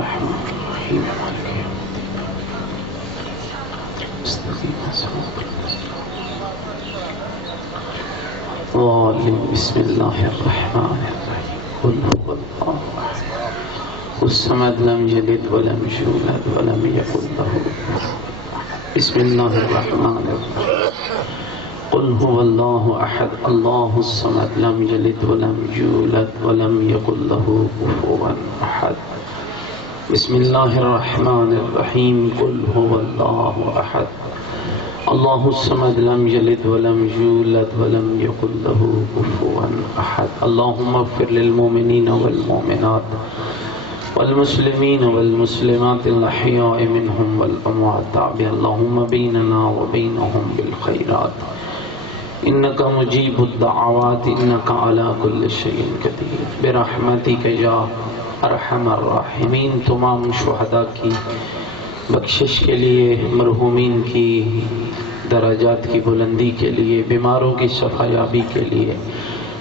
الرحمن الرحیم مالک یوم الدین استقیم صراط الضالین بسم اللہ الرحمن الرحیم قل هو اللہ احد الصمد لم یلد ولم یولد ولم یکن له کفوا احد بسم اللہ الرحمن الرحیم قل هو اللہ احد اللہ الصمد لم یلد ولم یولد ولم یکن له کفوا احد بسم اللہ الرحمن الرحیم قل هو اللہ احد اللہ الصمد لم یلد ولم یولد ولم یکن له کفوا احد اللہم اغفر للمؤمنین والمؤمنات والمسلمین والمسلمات الاحیاء منهم والاموات اللہم بیننا وبینهم بالخیرات انکا مجیب الدعوات انکا علی کل شیء قدیر برحمتک یا ارحم الراحمین۔ تمام شہداء کی بخشش کے لیے، مرحومین کی درجات کی بلندی کے لیے، بیماروں کی شفا یابی کے لیے،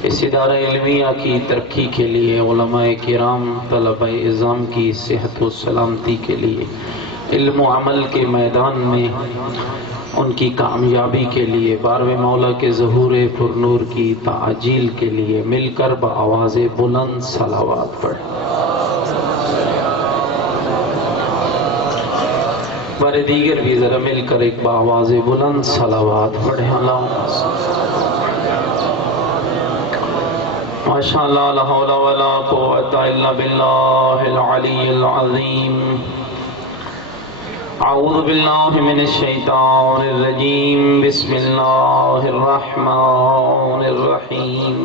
اس ادارہ علمیہ کی ترقی کے لیے، علماء کرام طلبہ اعظام کی صحت و سلامتی کے لیے، علم و عمل کے میدان میں ان کی کامیابی کے لیے، بارہویں مولا کے ظہور پر نور کی تعجیل کے لیے مل کر بآواز بلند صلوات پڑھیں۔ بارے دیگر بھی ذرا مل کر ایک بآواز بلند صلوات پڑھیں۔ ماشاءاللہ لا حول ولا قوة الا باللہ العلی العظیم۔ اعوذ باللہ من الشیطان الرجیم بسم اللہ الرحمن الرحیم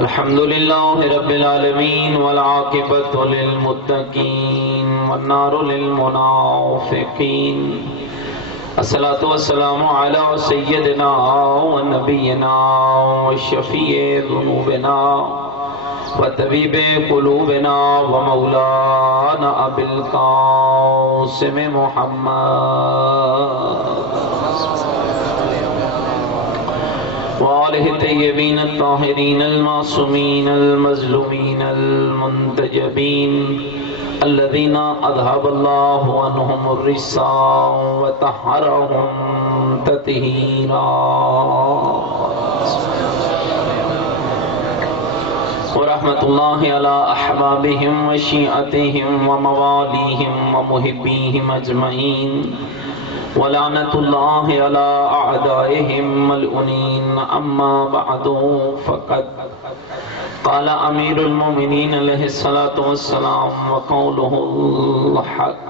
الحمدللہ رب العالمین والعاقبۃ للمتقین والنار للمنافقین الصلاة والسلام علی سیدنا ونبینا وشفیع ذنوبنا وطبیب قلوبنا ومولانا ابی القاسم محمد وآلہ الطیبین الطاہرین المعصومین المظلومین المنتجبین الذین اذهب اللہ عنہم الرجس وطہرہم تطہیرا ورحمت اللہ علی احبابہم وشیعتہم وموالیہم ومحبیہم اجمعین ولعنت اللہ علی اعدائہم ملعونین اما بعد فقد قال امیر المومنین علیہ الصلاة والسلام وقولہ الحق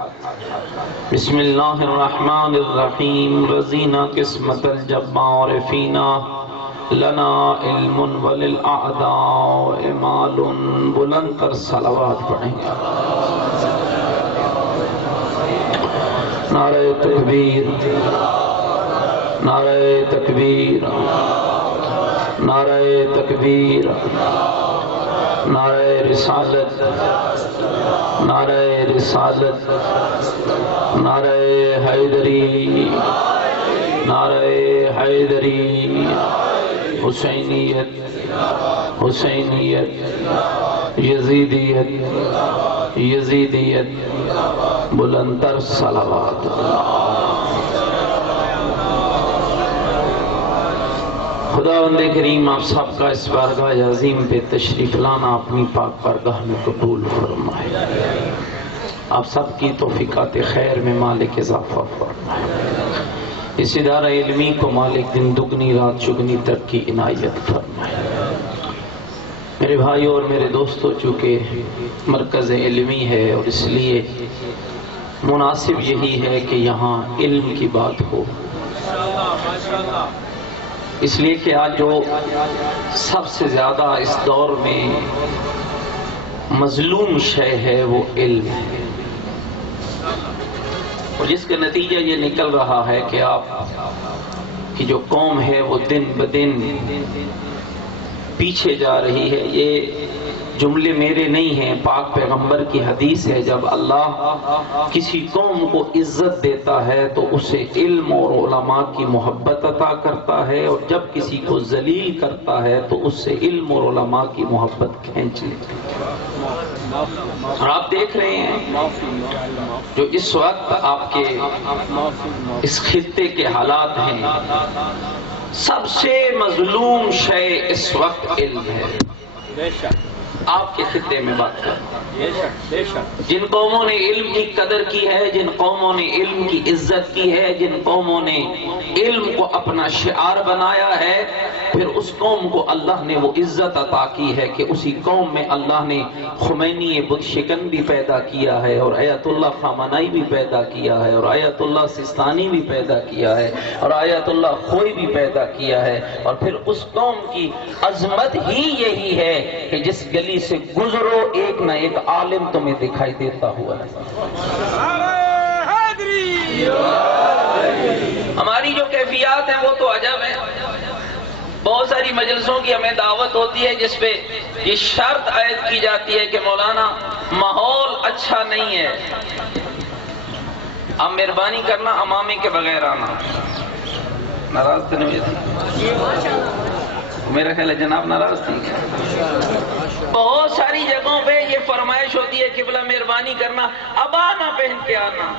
بسم اللہ الرحمن الرحیم رضینا قسمت الجبار فینا لنا علم وللأعداء مال بلند کر صلوات پڑھیں گے۔ نعرہ تکبیر، نعرہ تکبیر، نعرہ تکبیر، نعرہ رسالت، نعرہ رسالت، نعرہ حیدری، نعرہ حیدری، حسینیت، حسینیت، یزیدیت، یزیدیت، بلندر صلوات۔ خداوند کریم آپ سب کا اس بارگاہ عظیم پہ تشریف لانا اپنی پاک بارگاہ میں قبول فرمائے، آپ سب کی توفیقات خیر میں مالک اضافہ فرمائے، اس ادارہ علمی کو مالک دن دگنی رات چگنی ترقی عنایت فرمائے۔ میرے بھائی اور میرے دوستو، چونکہ مرکز علمی ہے اور اس لیے مناسب یہی ہے کہ یہاں علم کی بات ہو، اس لیے کہ آج جو سب سے زیادہ اس دور میں مظلوم شے ہے وہ علم ہے، اور جس کا نتیجہ یہ نکل رہا ہے کہ آپ کی جو قوم ہے وہ دن بدن پیچھے جا رہی ہے۔ یہ جملے میرے نہیں ہیں، پاک پیغمبر کی حدیث ہے، جب اللہ کسی قوم کو عزت دیتا ہے تو اسے علم اور علماء کی محبت عطا کرتا ہے، اور جب کسی کو ذلیل کرتا ہے تو اس سے علم اور علماء کی محبت کھینچ لیتا ہے۔ اور آپ دیکھ رہے ہیں جو اس وقت آپ کے اس خطے کے حالات ہیں، سب سے مظلوم شے اس وقت علم ہے۔ آپ کے خطے میں بات کریں، جن قوموں نے علم کی قدر کی ہے، جن قوموں نے علم کی عزت کی ہے، جن قوموں نے علم کو اپنا شعار بنایا ہے، پھر اس قوم کو اللہ نے وہ عزت عطا کی ہے کہ اسی قوم میں اللہ نے خمینی بت شکن بھی پیدا کیا ہے، اور آیت اللہ خامنائی بھی پیدا کیا ہے، اور آیت اللہ سستانی بھی پیدا کیا ہے، اور آیت اللہ خوئی بھی پیدا کیا ہے۔ اور پھر اس قوم کی عظمت ہی یہی ہے کہ جس گلی سے گزرو ایک نہ ایک عالم تمہیں دکھائی دیتا ہوا ہے۔ ہماری جو کیفیات ہیں وہ تو عجب ہیں۔ بہت ساری مجلسوں کی ہمیں دعوت ہوتی ہے جس پہ یہ شرط عائد کی جاتی ہے کہ مولانا ماحول اچھا نہیں ہے، آپ مہربانی کرنا امامے کے بغیر آنا۔ ناراض تو نہیں تھی؟ میرا خیال ہے جناب ناراض تھی۔ بہت ساری جگہوں پہ یہ فرمائش ہوتی ہے کہ بلا مہربانی کرنا ابانا پہن کے آنا۔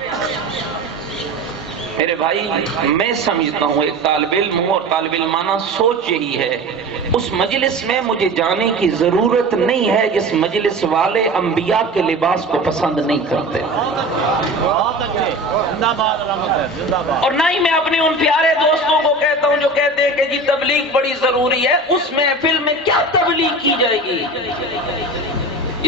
میرے بھائی میں سمجھتا ہوں ایک طالب علم ہوں، اور طالب علمانہ سوچ یہی ہے، اس مجلس میں مجھے جانے کی ضرورت نہیں ہے جس مجلس والے انبیاء کے لباس کو پسند نہیں کرتے، اور نہ ہی میں اپنے ان پیارے دوستوں کو کہتا ہوں جو کہتے ہیں کہ جی تبلیغ بڑی ضروری ہے۔ اس محفل میں کیا تبلیغ کی جائے گی؟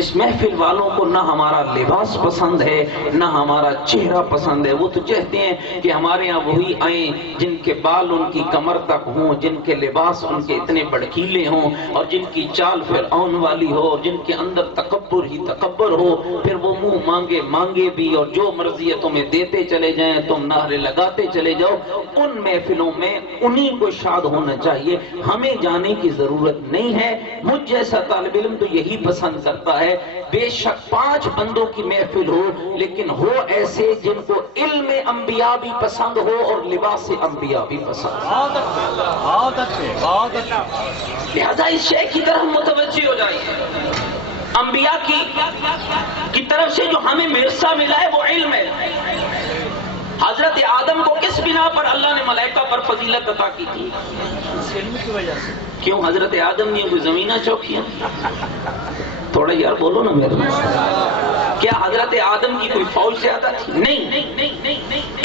اس محفل والوں کو نہ ہمارا لباس پسند ہے نہ ہمارا چہرہ پسند ہے۔ وہ تو چاہتے ہیں کہ ہمارے ہاں وہی آئیں جن کے بال ان کی کمر تک ہوں، جن کے لباس ان کے اتنے بڑکیلے ہوں، اور جن کی چال فرعون والی ہو، اور جن کے اندر تکبر ہی تکبر ہو۔ پھر وہ منہ مانگے مانگے بھی، اور جو مرضی ہے تمہیں دیتے چلے جائیں، تم نعرے لگاتے چلے جاؤ۔ ان محفلوں میں انہی کو شاد ہونا چاہیے، ہمیں جانے کی ضرورت نہیں ہے۔ مجھ جیسا طالب علم تو یہی پسند کرتا ہے، بے شک 5 بندوں کی محفل ہو لیکن ہو ایسے جن کو علم انبیاء بھی پسند ہو اور لباس انبیاء بھی پسند ہو۔ بہت اچھے۔ لہذا اس شے کی طرف متوجہ ہو جائیے۔ انبیاء کی طرف سے جو ہمیں ورثہ ملا ہے وہ علم ہے۔ حضرت آدم کو کس بنا پر اللہ نے ملائکہ پر فضیلت عطا کی تھی؟ علم کی وجہ سے۔ کیوں حضرت آدم نے کوئی زمینہ چوکیاں؟ تھوڑا یار بولو نا میرے۔ کیا حضرت آدم کی کوئی فوج سے آتا تھی؟ نہیں،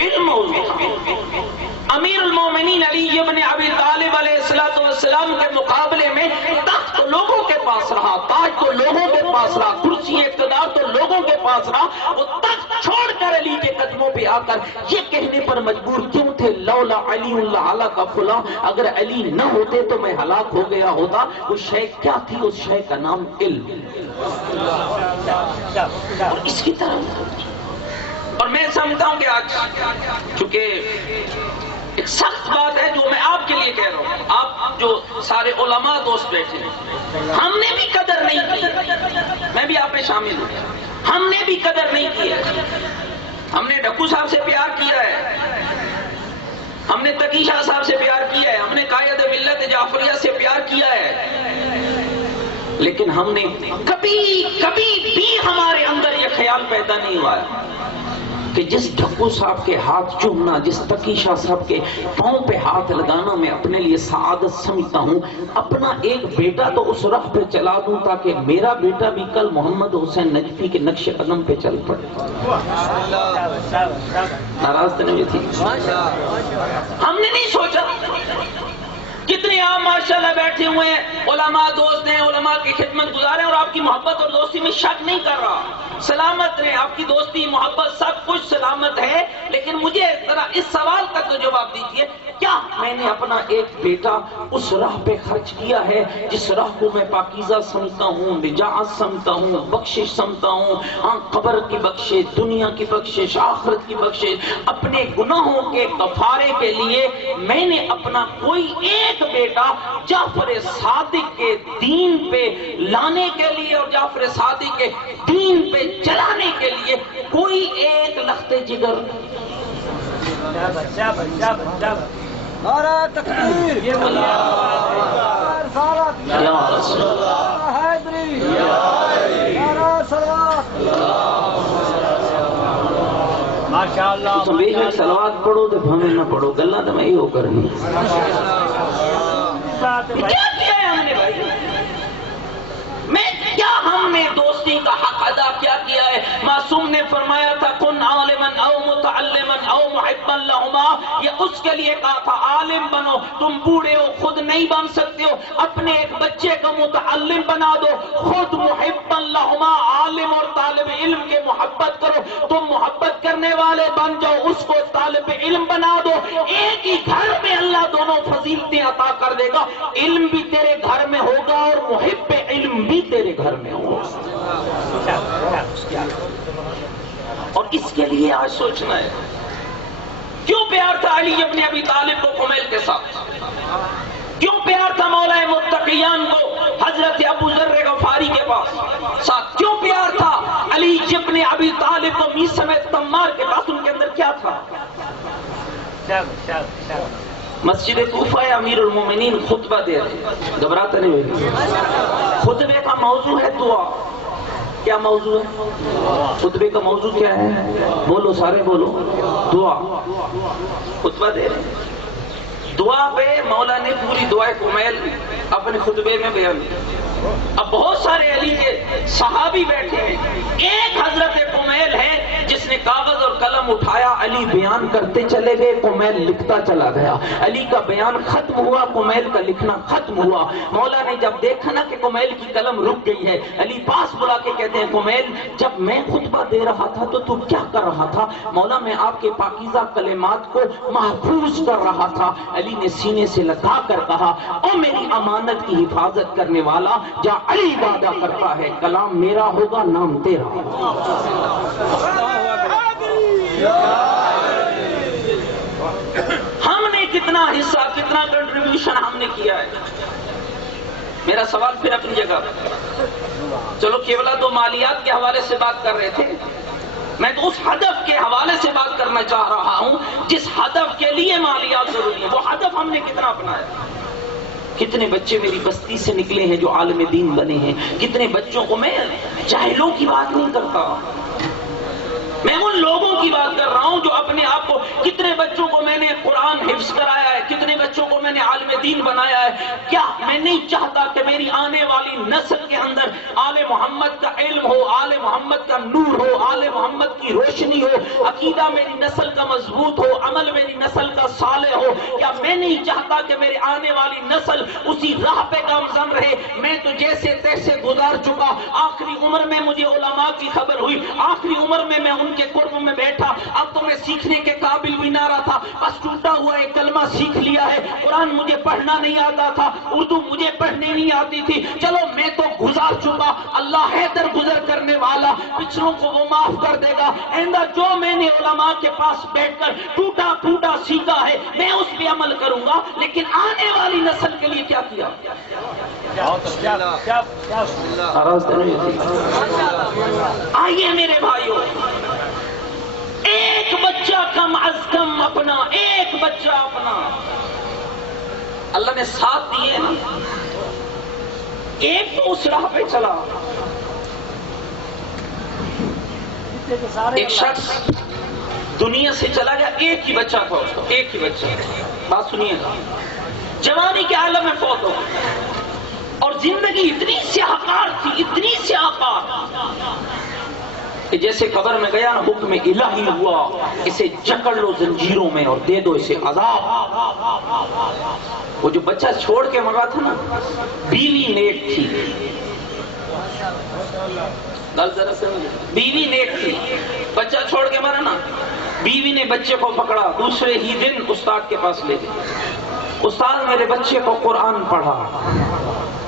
علم امیر المومنین علی ابن ابی طالب علیہ السلام کے مقابلے میں تخت تو لوگوں کے پاس رہا، تاج تو لوگوں کے پاس رہا، کرسی اقتدار تو لوگوں کے پاس رہا۔ وہ تخت چھوڑ کر علی کے قدموں پہ آ کر یہ کہنے پر مجبور کیوں تھے لولا علی اللہ کا فلاں، اگر علی نہ ہوتے تو میں ہلاک ہو گیا ہوتا۔ وہ شے کیا تھی؟ اس شے کا نام علم۔ اور اس کی طرف، اور میں سمجھتا ہوں کہ آج چونکہ ایک سخت بات ہے جو میں آپ کے لیے کہہ رہا ہوں، آپ جو سارے علماء دوست بیٹھے ہیں، ہم نے بھی قدر نہیں کی، میں بھی آپ میں شامل ہوں، ہم نے بھی قدر نہیں کی ہے۔ ہم نے ڈھکو صاحب سے پیار کیا ہے، ہم نے تقی شاہ صاحب سے پیار کیا ہے، ہم نے قائد ملت جعفریہ سے پیار کیا ہے، لیکن ہم نے کبھی بھی ہمارے اندر یہ خیال پیدا نہیں ہوا ہے کہ جس ڈھکو صاحب کے ہاتھ چومنا، جس تقی شاہ صاحب کے پاؤں پہ ہاتھ لگانا میں اپنے لیے سعادت سمجھتا ہوں، اپنا ایک بیٹا تو اس راہ پہ چلا دوں تاکہ میرا بیٹا بھی کل محمد حسین نجفی کے نقش قدم پہ چل پڑے۔ ناراض تو نہیں تھی؟ ہم نے نہیں سوچا۔ کتنے آپ ماشاءاللہ بیٹھے ہوئے ہیں، علماء دوست ہیں، علماء کی خدمت گزار ہیں، اور آپ کی محبت اور دوستی میں شک نہیں کر رہا، سلامت رہے، آپ کی دوستی محبت سب کچھ سلامت ہے، لیکن مجھے ذرا اس سوال کا تو جواب دیجئے، کیا میں نے اپنا ایک بیٹا اس راہ پہ خرچ کیا ہے جس راہ کو میں پاکیزہ سمجھتا ہوں، نجات سمجھتا ہوں، بخشش سمجھتا ہوں، ہاں قبر کی بخشش، دنیا کی بخشش، آخرت کی بخشش، اپنے گناہوں کے کفارے کے لیے میں نے اپنا کوئی ایک بیٹا جعفر صادق کے دین پہ لانے کے لیے اور جعفر صادق کے دین پہ چلانے کے لیے کوئی ایک لخت جگر نعرہ تکبیر یا رسول اللہ حیدری نعرہ صلوات ماشاءاللہ تو بے شک صلوات پڑھو تو ہمیں نہ پڑھو گلہ تو میں ہی ہو کرنی کیا کیا ہے ہم نے بھائی کیا ہم نے دوستی کا حق ادا کیا ہے معصوم نے فرمایا تھا کن عالما او متعلما او محبا لہما یہ اس کے لیے کہا تھا عالم بنو تم بوڑھے ہو خود نہیں بن سکتے ہو اپنے ایک بچے کو متعلم بنا دو خود محبا لہما عالم اور طالب علم کے محبت کرو تم محبت کرنے والے بن جاؤ اس کو طالب علم بنا دو ایک ہی گھر میں اللہ دونوں فضیلتیں عطا کر دے گا علم بھی تیرے گھر میں ہوگا اور محب علم بھی تیرے گھر میں ہوگا اور اس کے لیے آج سوچنا ہے کیوں پیار تھا علی ابن ابی طالب کو کمیل کے ساتھ کیوں پیار تھا مولا متقیان کو حضرت ابو ذر غفاری کے پاس ساتھ کیوں پیار تھا علی ابن ابی طالب کو میثم تمار کے پاس ان کے اندر کیا تھا مسجد کوفہ امیر المومنین خطبہ دے رہے گھبراتا نہیں ہوئی خطبے کا موضوع ہے دعا کیا موضوع ہے خطبے کا موضوع کیا ہے بولو سارے بولو دعا خطبہ دے رہے دعا پہ مولا نے پوری دعائے کمیل اپنے خطبے میں بیان کی اب بہت سارے علی کے صحابی بیٹھے ہیں ایک حضرت کمیل ہے جس نے کاغذ اور قلم اٹھایا علی بیان کرتے چلے گئے کمیل لکھتا چلا گیا علی کا بیان ختم ہوا کمیل کا لکھنا ختم ہوا مولا نے جب دیکھا نا کہ کمیل کی قلم رک گئی ہے علی پاس بلا کے کہتے ہیں کمیل جب میں خطبہ دے رہا تھا تو کیا کر رہا تھا مولا میں آپ کے پاکیزہ کلمات کو محفوظ کر رہا تھا علی نے سینے سے لگا کر کہا او میری امانت کی حفاظت کرنے والا جا علی وعدہ کرتا ہے کلام میرا ہوگا نام تیرا ہم نے کتنا حصہ کتنا کنٹریبیوشن ہم نے کیا ہے میرا سوال پھر اپنی جگہ چلو کیولا تو مالیات کے حوالے سے بات کر رہے تھے میں تو اس ہدف کے حوالے سے بات کرنا چاہ رہا ہوں جس ہدف کے لیے مالیات ضروری ہے وہ ہدف ہم نے کتنا اپنایا کتنے بچے میری بستی سے نکلے ہیں جو عالم دین بنے ہیں کتنے بچوں کو میں جاہلوں کی بات نہیں کرتا میں ان لوگوں کی بات کر رہا ہوں جو اپنے آپ کو کتنے بچوں کو میں نے قرآن حفظ کرایا ہے کتنے بچوں کو میں نے عالم دین بنایا ہے کیا میں نہیں چاہتا کہ میری آنے والی نسل کے اندر آل محمد کا علم ہو آل محمد کا نور ہو آل محمد کی روشنی ہو عقیدہ میری نسل کا مضبوط ہو عمل میری نسل کا صالح ہو کیا میں نہیں چاہتا کہ میری آنے والی نسل اسی راہ پہ گامزن رہے میں تو جیسے تیسے گزار چکا آخری عمر میں مجھے علماء کی خبر ہوئی آخری عمر میں ان کے قرب میں بیٹھا اب تو میں سیکھنے کے قابل بھی نہ رہا تھا بس ٹوٹا ہوا ایک کلمہ سیکھ لیا ہے قرآن مجھے پڑھنا نہیں آتا تھا اردو مجھے پڑھنے نہیں آتی تھی چلو میں تو گزار چکا اللہ ہے درگزر کرنے والا پچھلوں کو وہ معاف کر دے گا آئندہ جو میں نے علماء کے پاس بیٹھ کر ٹوٹا پھوٹا سیکھا ہے میں اس پہ عمل کروں گا لیکن آنے والی نسل کے لیے کیا کیا آئیے میرے بھائیوں ایک بچہ کم از کم اپنا ایک بچہ اپنا اللہ نے ساتھ دیے نا ایک تو اس راہ پہ چلا ایک شخص دنیا سے چلا گیا ایک ہی بچہ تھا اس کو ایک ہی بچہ بات سنیے گا جوانی کے عالم میں فوت ہو اور زندگی اتنی سیاہکار تھی اتنی سیاہکار کہ جیسے قبر میں گیا نا حکم الہی ہوا اسے جکڑ لو زنجیروں میں اور دے دو اسے عذاب وہ جو بچہ چھوڑ کے مرا تھا نا بیوی نیک تھی بیوی نیک تھی بچہ چھوڑ کے مرا نا بیوی نے بچے کو پکڑا دوسرے ہی دن استاد کے پاس لے گئی استاد میرے بچے کو قرآن پڑھا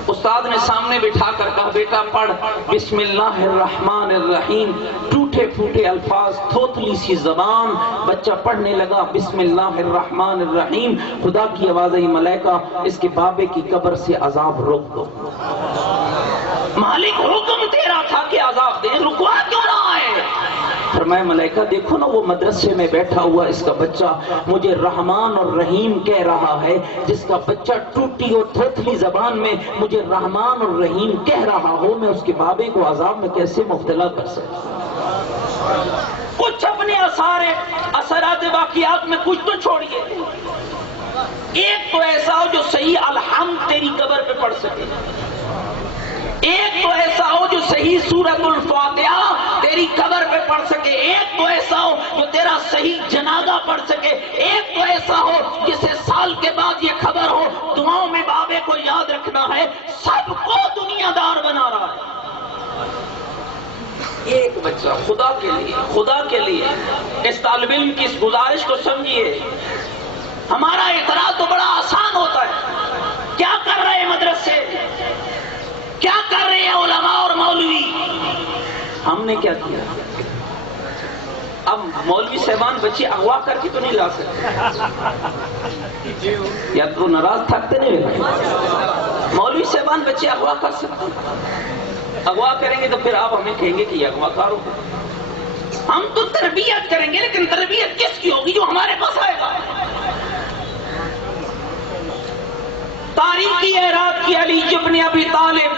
استاد نے سامنے بٹھا کر کہا بیٹا پڑھ بسم اللہ الرحمن الرحیم ٹوٹے ٹوٹے پھوٹے الفاظ، تھوتلی سی زبان. بچہ پڑھنے لگا بسم اللہ الرحمن الرحیم. خدا کی آواز آئی ملائکہ اس کے بابے کی قبر سے عذاب روک دو. مالک حکم تیرا تھا کہ عذاب دے، رکوا کیوں رہا ہے؟ فرمایا ملائکہ دیکھو نا وہ مدرسے میں بیٹھا ہوا اس کا بچہ مجھے رحمان اور رحیم کہہ رہا ہے. جس کا بچہ ٹوٹی اور تھوتلی زبان میں مجھے رحمان اور رحیم کہہ رہا ہو، میں اس کے بابے کو عذاب میں کیسے مبتلا کر سکتا؟ کچھ اپنے اثرات واقعات میں کچھ تو چھوڑیے. ایک تو ایسا ہو جو صحیح الحمد تیری قبر پہ پڑھ سکے، ایک تو ایسا ہو جو صحیح سورۃ الفاتحہ تیری قبر پہ پڑھ سکے، ایک تو ایسا ہو جو تیرا صحیح جنازہ پڑھ سکے، ایک تو ایسا ہو جسے سال کے بعد یہ خبر ہو دعاؤں میں بابے کو یاد رکھنا ہے. سب کو دنیا دار بنا رہا ہے. ایک بچہ خدا کے لیے اس طالب علم کی اس گزارش کو سمجھیے. ہمارا اعتراض تو بڑا آسان ہوتا ہے، کیا کر رہے ہیں مدرسے، کیا کر رہے ہیں علماء اور مولوی؟ ہم نے کیا کیا؟ اب مولوی صاحبان بچے اغوا کر کے تو نہیں لا سکتے، یا تو ناراض تھکتے نہیں. مولوی صاحبان بچے اغوا کر سکتے، اغوا کریں گے تو پھر آپ ہمیں کہیں گے کہ یہ اغوا کار ہو. ہم تو تربیت کریں گے، لیکن تربیت کس کی ہوگی؟ جو ہمارے پاس آئے گا. تاریخی اعراب کی علی ابن ابی طالب،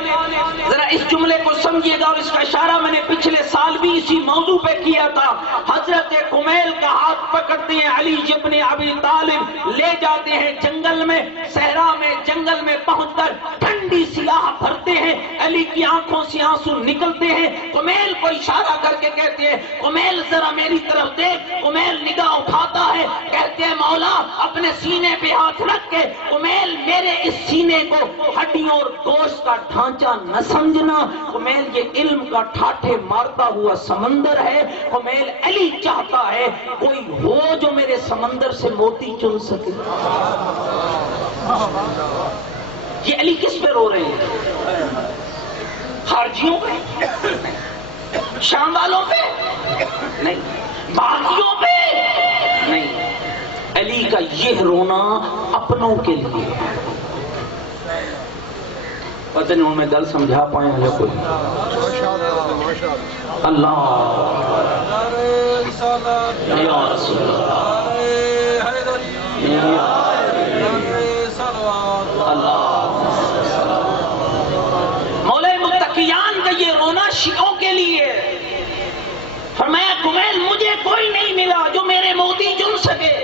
ذرا اس جملے کو سمجھیے گا، اور اس کا اشارہ میں نے پچھلے سال بھی اسی موضوع پہ کیا تھا. حضرت کمیل کا ہاتھ پکڑتے ہیں علی ابن ابی طالب، لے جاتے ہیں جنگل میں، صحرا میں، جنگل میں پہنچ کر ٹھنڈی سیاہ بھرتے ہیں. علی کی آنکھوں سے آنسو نکلتے ہیں. کمیل کو اشارہ کر کے کہتے ہیں کمیل ذرا میری طرف دیکھ. کمیل نگاہ اٹھاتا ہے، کہتے ہیں مولا اپنے سینے پہ ہاتھ رکھ کے. کمیل میرے اس سینے کو ہڈیوں اور گوشت کا ڈھانچہ نہ سمجھنا. کمیل یہ علم کا ٹھاٹھے مارتا ہوا سمندر ہے. کمیل علی چاہتا ہے کوئی ہو جو میرے سمندر سے موتی چن سکے. یہ علی کس پہ رو رہے ہیں؟ خارجیوں پہ؟ شام والوں پہ نہیں، باغیوں پہ نہیں. علی کا یہ رونا اپنوں کے لیے. پتہ نہیں میں گل سمجھا پائے یا کوئی؟ اللہ یا رسول اللہ. مولا متقیان کا یہ رونا شیعوں کے لیے. فرمایا کمیل مجھے کوئی نہیں ملا جو میرے موتی چن سکے.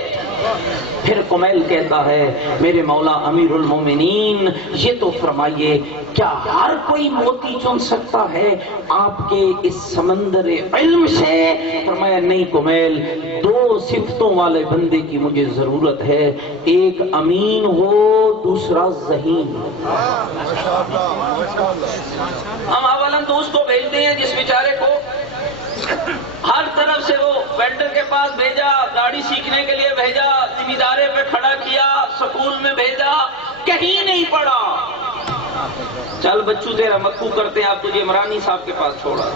پھر کمیل کہتا ہے میرے مولا امیر المومنین یہ تو فرمائیے کیا ہر کوئی موتی چن سکتا ہے آپ کے اس سمندر علم سے؟ فرمایا نہیں کمیل، دو صفتوں والے بندے کی مجھے ضرورت ہے، ایک امین ہو، دوسرا ذہین. ہم اولن تو اس کو بھیجتے ہیں جس بیچارے کو ہر طرف سے وہ وینڈر کے پاس بھیجا، گاڑی سیکھنے کے لیے بھیجا، زمیندارے پہ کھڑا کیا، سکول میں بھیجا، کہیں نہیں پڑھا. چل بچوں تیرا مکو کرتے ہیں، آپ تجھے عمرانی صاحب کے پاس چھوڑا.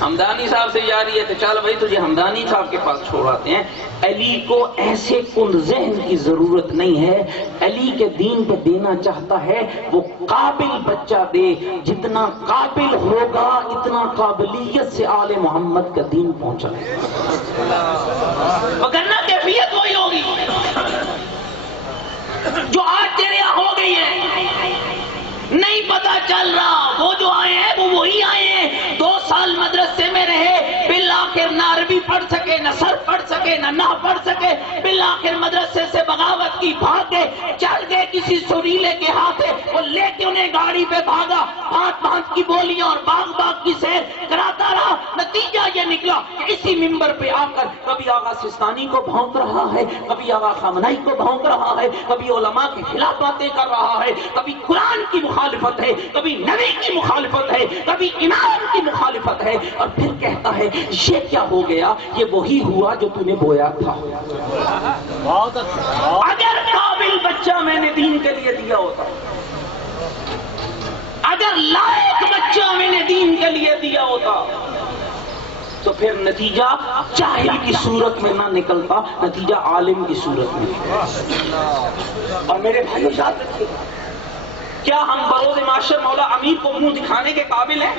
ہمدانی صاحب سے جا رہی ہے تو چل بھائی تجھے ہمدانی صاحب کے پاس چھوڑاتے ہیں. علی کو ایسے کن ذہن کی ضرورت نہیں ہے. علی کے دین پہ دینا چاہتا ہے وہ قابل بچہ دے، جتنا قابل ہوگا اتنا قابلیت سے آل محمد کا دین پہنچائے. وگرنہ کیفیت وہی ہوگی جو آج تیرے یہاں ہو گئی ہے. نہیں پتا چل رہا وہ جو آئے ہیں وہ وہی آئے ہیں، 2 سال مدرسے میں رہے، بالآخر نہ عربی پڑھ سکے، نہ صرف پڑھ سکے، نہ نحو پڑھ سکے، بالآخر مدرسے سے بغاوت کی، بھاگ گئے، چل گئے کسی سریلے کے ہاتھے، وہ لے کے انہیں گاڑی پہ بھاگا، بھانت بھانت کی بولیاں اور باغ باغ کی سیر کراتا رہا. نتیجہ یہ نکلا کہ اسی ممبر پہ آ کر کبھی آغا سستانی کو بھونک رہا ہے، کبھی آغا خامنہئی کو بھونک رہا ہے، کبھی علماء کے خلاف باتیں کر رہا ہے، کبھی قرآن کی مخالفت ہے، کبھی نبی کی مخالفت ہے، کبھی امام کی مخالفت ہے، اور پھر کہتا ہے یہ کیا ہو گیا؟ یہ وہی ہوا جو تو نے بویا تھا. اگر قابل بچہ میں نے دین کے لیے دیا ہوتا، اگر لائق بچہ میں نے دین کے لیے دیا ہوتا تو پھر نتیجہ جاہل کی صورت میں نہ نکلتا، نتیجہ عالم کی صورت میں۔ اور میرے بھائیو یاد رکھیے، کیا ہم بروز معاشر مولا امیر کو منہ دکھانے کے قابل ہیں؟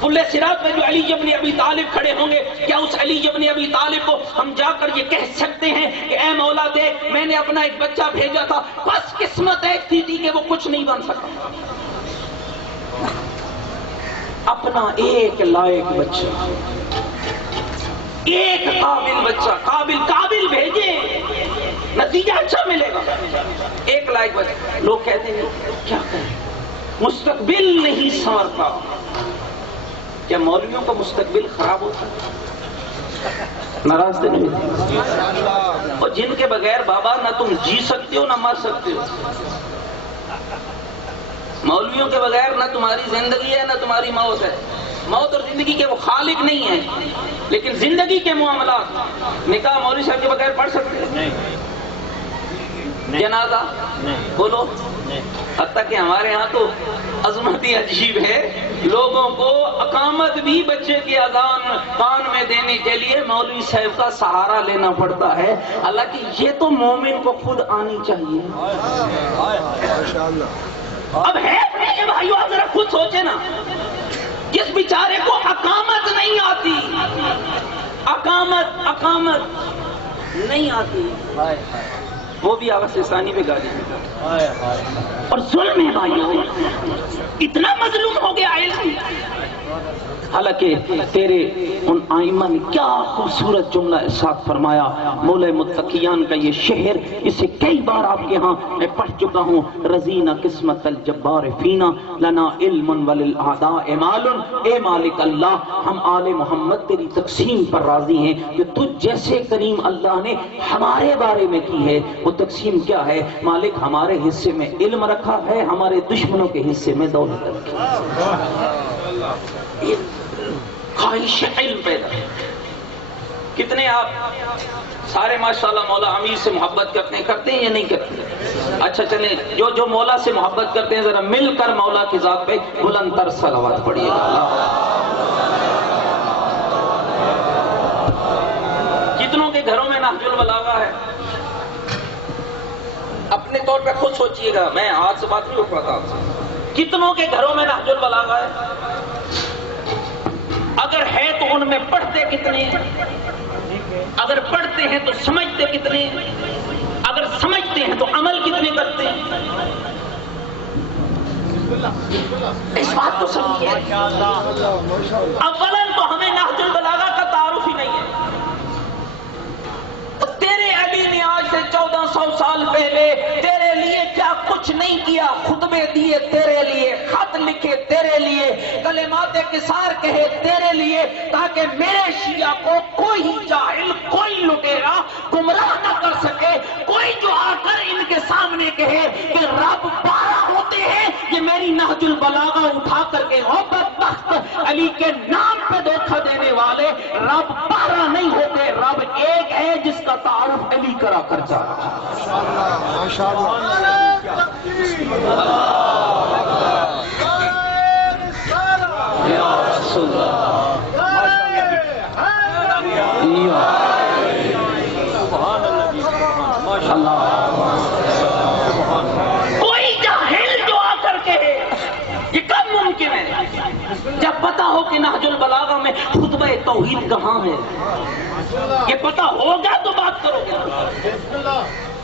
پل صراط میں جو علی ابن ابی طالب کھڑے ہوں گے، کیا اس علی ابن ابی طالب کو ہم جا کر یہ کہہ سکتے ہیں کہ اے مولا دیکھ میں نے اپنا ایک بچہ بھیجا تھا، بس قسمت ایسی تھی کہ وہ کچھ نہیں بن سکا؟ اپنا ایک لائق بچہ، ایک قابل بچہ، قابل بھیجے، نتیجہ اچھا ملے گا۔ ایک لائق بچہ، لوگ کہتے ہیں کیا کریں مستقبل نہیں سنورتا۔ کیا مولویوں کا مستقبل خراب ہوتا ہے؟ ناراض تو نہیں؟ اور جن کے بغیر بابا نہ تم جی سکتے ہو نہ مر سکتے ہو، مولویوں کے بغیر نہ تمہاری زندگی ہے نہ تمہاری موت ہے۔ موت اور زندگی کے وہ خالق نہیں ہیں، لیکن زندگی کے معاملات نکاح مولوی صاحب کے بغیر پڑھ سکتے ہیں؟ جنازہ بولو، حتیٰ کہ ہمارے ہاں تو عظمت ہی عجیب ہے، لوگوں کو اقامت بھی بچے کی اذان کان میں دینے کے لیے مولوی صاحب کا سہارا لینا پڑتا ہے، حالانکہ یہ تو مومن کو خود آنی چاہیے۔ اب ہے میرے بھائیو، ذرا خود سوچے نا، جس بیچارے کو اقامت نہیں آتی، اقامت نہیں آتی، وہ بھی آواز ثانی پہ گاڑی، اور ظلم ہے بھائیو، اتنا مظلوم ہو گیا علم۔ حالانکہ تیرے ان آئمہ نے کیا خوبصورت جملہ ارشاد فرمایا، مولا متقیان کا یہ شعر، اسے کئی بار آپ کے ہاں میں پڑھ چکا ہوں۔ رضینا قسمت الجبار فینا لنا علم وللأعداء مال، اے مالک اللہ ہم آل محمد تیری تقسیم پر راضی ہیں کہ تجھ جیسے کریم اللہ نے ہمارے بارے میں کی ہے۔ وہ تقسیم کیا ہے؟ مالک ہمارے حصے میں علم رکھا ہے، ہمارے دشمنوں کے حصے میں دولت رکھی ہے۔ خواہش علم پیدا۔ کتنے آپ سارے ماشاءاللہ مولا امیر سے محبت کرتے ہیں یا نہیں کرتے؟ اچھا چلیں، جو مولا سے محبت کرتے ہیں ذرا مل کر مولا کی ذات پہ بلند تر صلوات پڑھیے گا۔ کتنوں کے گھروں میں نہج البلاغہ ہے؟ اپنے طور پہ خود سوچئے گا، میں ہاتھ سے بات نہیں اٹھواتا آپ سے، کتنوں کے گھروں میں نہج البلاغہ ہے؟ اگر ہے تو ان میں پڑھتے کتنے ہیں؟ اگر پڑھتے ہیں تو سمجھتے کتنے ہیں؟ اگر سمجھتے ہیں تو عمل کتنے کرتے ہیں؟ اس بات کو سمجھیے، اولاً تو ہمیں نہج البلاغہ کا تعارف ہی نہیں ہے۔ تیرے علی نے آج سے 1400 سال پہلے تیرے لیے کیا کچھ نہیں کیا؟ خطبے دیے تیرے لیے، خط لکھے تیرے لیے، کلمات قصار کہے تیرے لیے، تاکہ میرے شیعہ کو کوئی جاہل، کوئی لٹیرا گمراہ نہ کر سکے، کوئی جو آ کر ان کے سامنے کہے کہ رب 12 ہوتے ہیں، یہ میری نہج البلاغہ اٹھا کر کے بدبخت علی کے نام پہ دھوکہ دینے والے، رب 12 نہیں ہوتے، رب ایک ہے جس کا تعارف علی کرا کر جا رہا ہے۔ کوئی جاہل جو آ کر کہے، یہ کب ممکن ہے؟ جب پتا ہو کہ نہج البلاغہ میں خطبہ توحید کہاں ہے، یہ پتا ہوگا تو بات کرو گے۔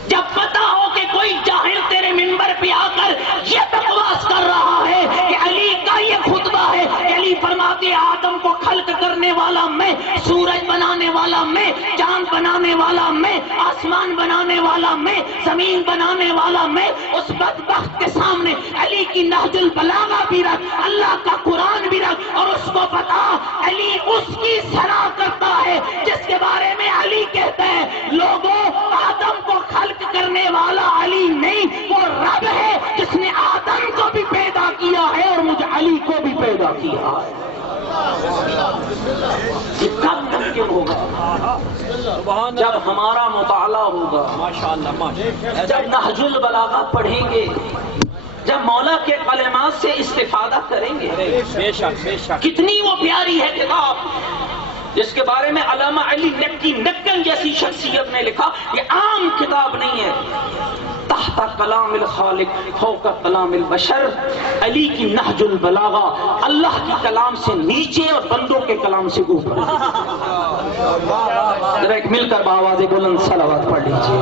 جب پتا ہو کہ کوئی جاہل تیرے منبر پہ آ کر یہ بکواس کر رہا ہے کہ علی کا یہ خطبہ ہے، علی فرماتے آدم کو خلق کرنے والا میں، سورج بنانے والا میں، چاند بنانے والا میں، آسمان بنانے والا میں، زمین بنانے والا میں، اس بدبخت کے سامنے علی کی نہج البلاغہ بھی رکھ، اللہ کا قرآن بھی رکھ، اور اس کو بتا علی اس کی ثنا کرتا ہے جس کے بارے میں علی کہتا ہے لوگوں آدم کو خلق کرنے والا علی نہیں، وہ رب ہے جس نے آدم کو بھی پیدا کیا ہے اور مجھ علی کو بھی پیدا کیا ہے۔ یہ کب ممکن ہوگا؟ جب ہمارا مطالعہ ہوگا، جب نہج البلاغہ پڑھیں گے، جب مولا کے کلمات سے استفادہ کریں گے. بے شک بے شک. کتنی وہ پیاری ہے کتاب جس کے بارے میں علامہ علی نقی نکن جیسی شخصیت نے لکھا. یہ عام کتاب نہیں ہے. تحت کلام الخالق فوق کلام البشر، علی کی نہج البلاغہ، اللہ کی کلام سے نیچے اور بندوں کے کلام سے اوپر. ذرا ایک مل کر بآواز بلند صلوات پڑھ لیجیے.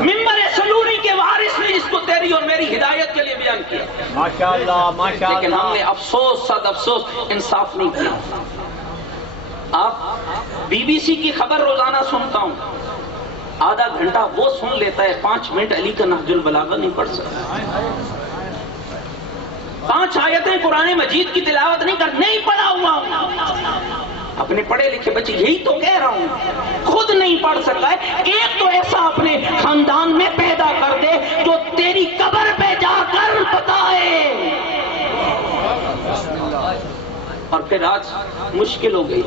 ممبر سلوری کے وارث نے اس کو تیری اور میری ہدایت کے لیے بیان کیا. ماشاءاللہ ماشاءاللہ. لیکن ہم نے افسوس صد افسوس انصاف نہیں کیا. آپ بی بی سی کی خبر روزانہ سنتا ہوں، آدھا گھنٹہ وہ سن لیتا ہے، 5 منٹ علی کا نہج البلاغہ نہیں پڑھ سکتا. 5 آیتیں قرآن مجید کی تلاوت نہیں پڑھا ہوا ہوں. اپنے پڑھے لکھے بچے یہی تو کہہ رہا ہوں، خود نہیں پڑھ سکتا ہے. ایک تو ایسا اپنے خاندان میں پیدا کر دے جو تیری قبر پہ جا کر بتائے. اور پھر آج مشکل ہو گئی.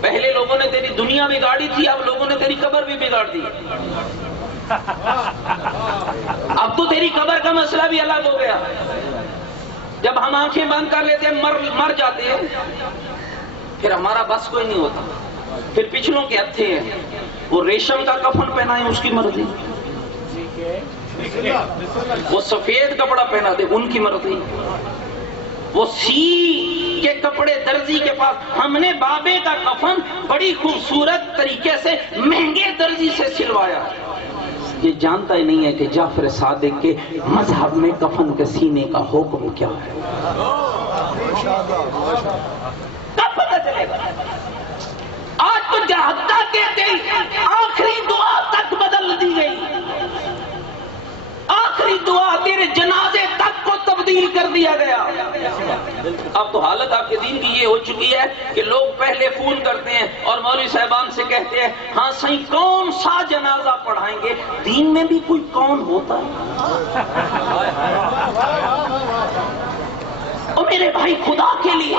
پہلے لوگوں نے تیری دنیا بگاڑی تھی، اب لوگوں نے تیری قبر بھی بگاڑ دی. اب تو تیری قبر کا مسئلہ بھی الگ ہو گیا. جب ہم آنکھیں بند کر لیتے ہیں مر جاتے ہیں، پھر ہمارا بس کوئی نہیں ہوتا. پھر پچھلوں کے ہتھے ہیں، وہ ریشم کا کفن پہنائیں اس کی مرضی، وہ سفید کپڑا پہنا دے ان کی مرضی، وہ سی کے کپڑے درزی کے پاس. ہم نے بابے کا کفن بڑی خوبصورت طریقے سے مہنگے درزی سے سلوایا. یہ جانتا ہی نہیں ہے کہ جعفر صادق کے مذہب میں کفن کے سینے کا حکم کیا ہے. کب پتہ چلے گا؟ آج تو جہتا کہتے آخری دعا تک بدل دی گئی. آخری دعا تیرے جنازے تک کو تبدیل کر دیا گیا. اب تو حالت آپ کے دین کی یہ ہو چکی ہے کہ لوگ پہلے فون کرتے ہیں اور مولوی صاحبان سے کہتے ہیں ہاں صحیح کون سا جنازہ پڑھائیں گے. دین میں بھی کوئی کون ہوتا ہے؟ اور میرے بھائی خدا کے لیے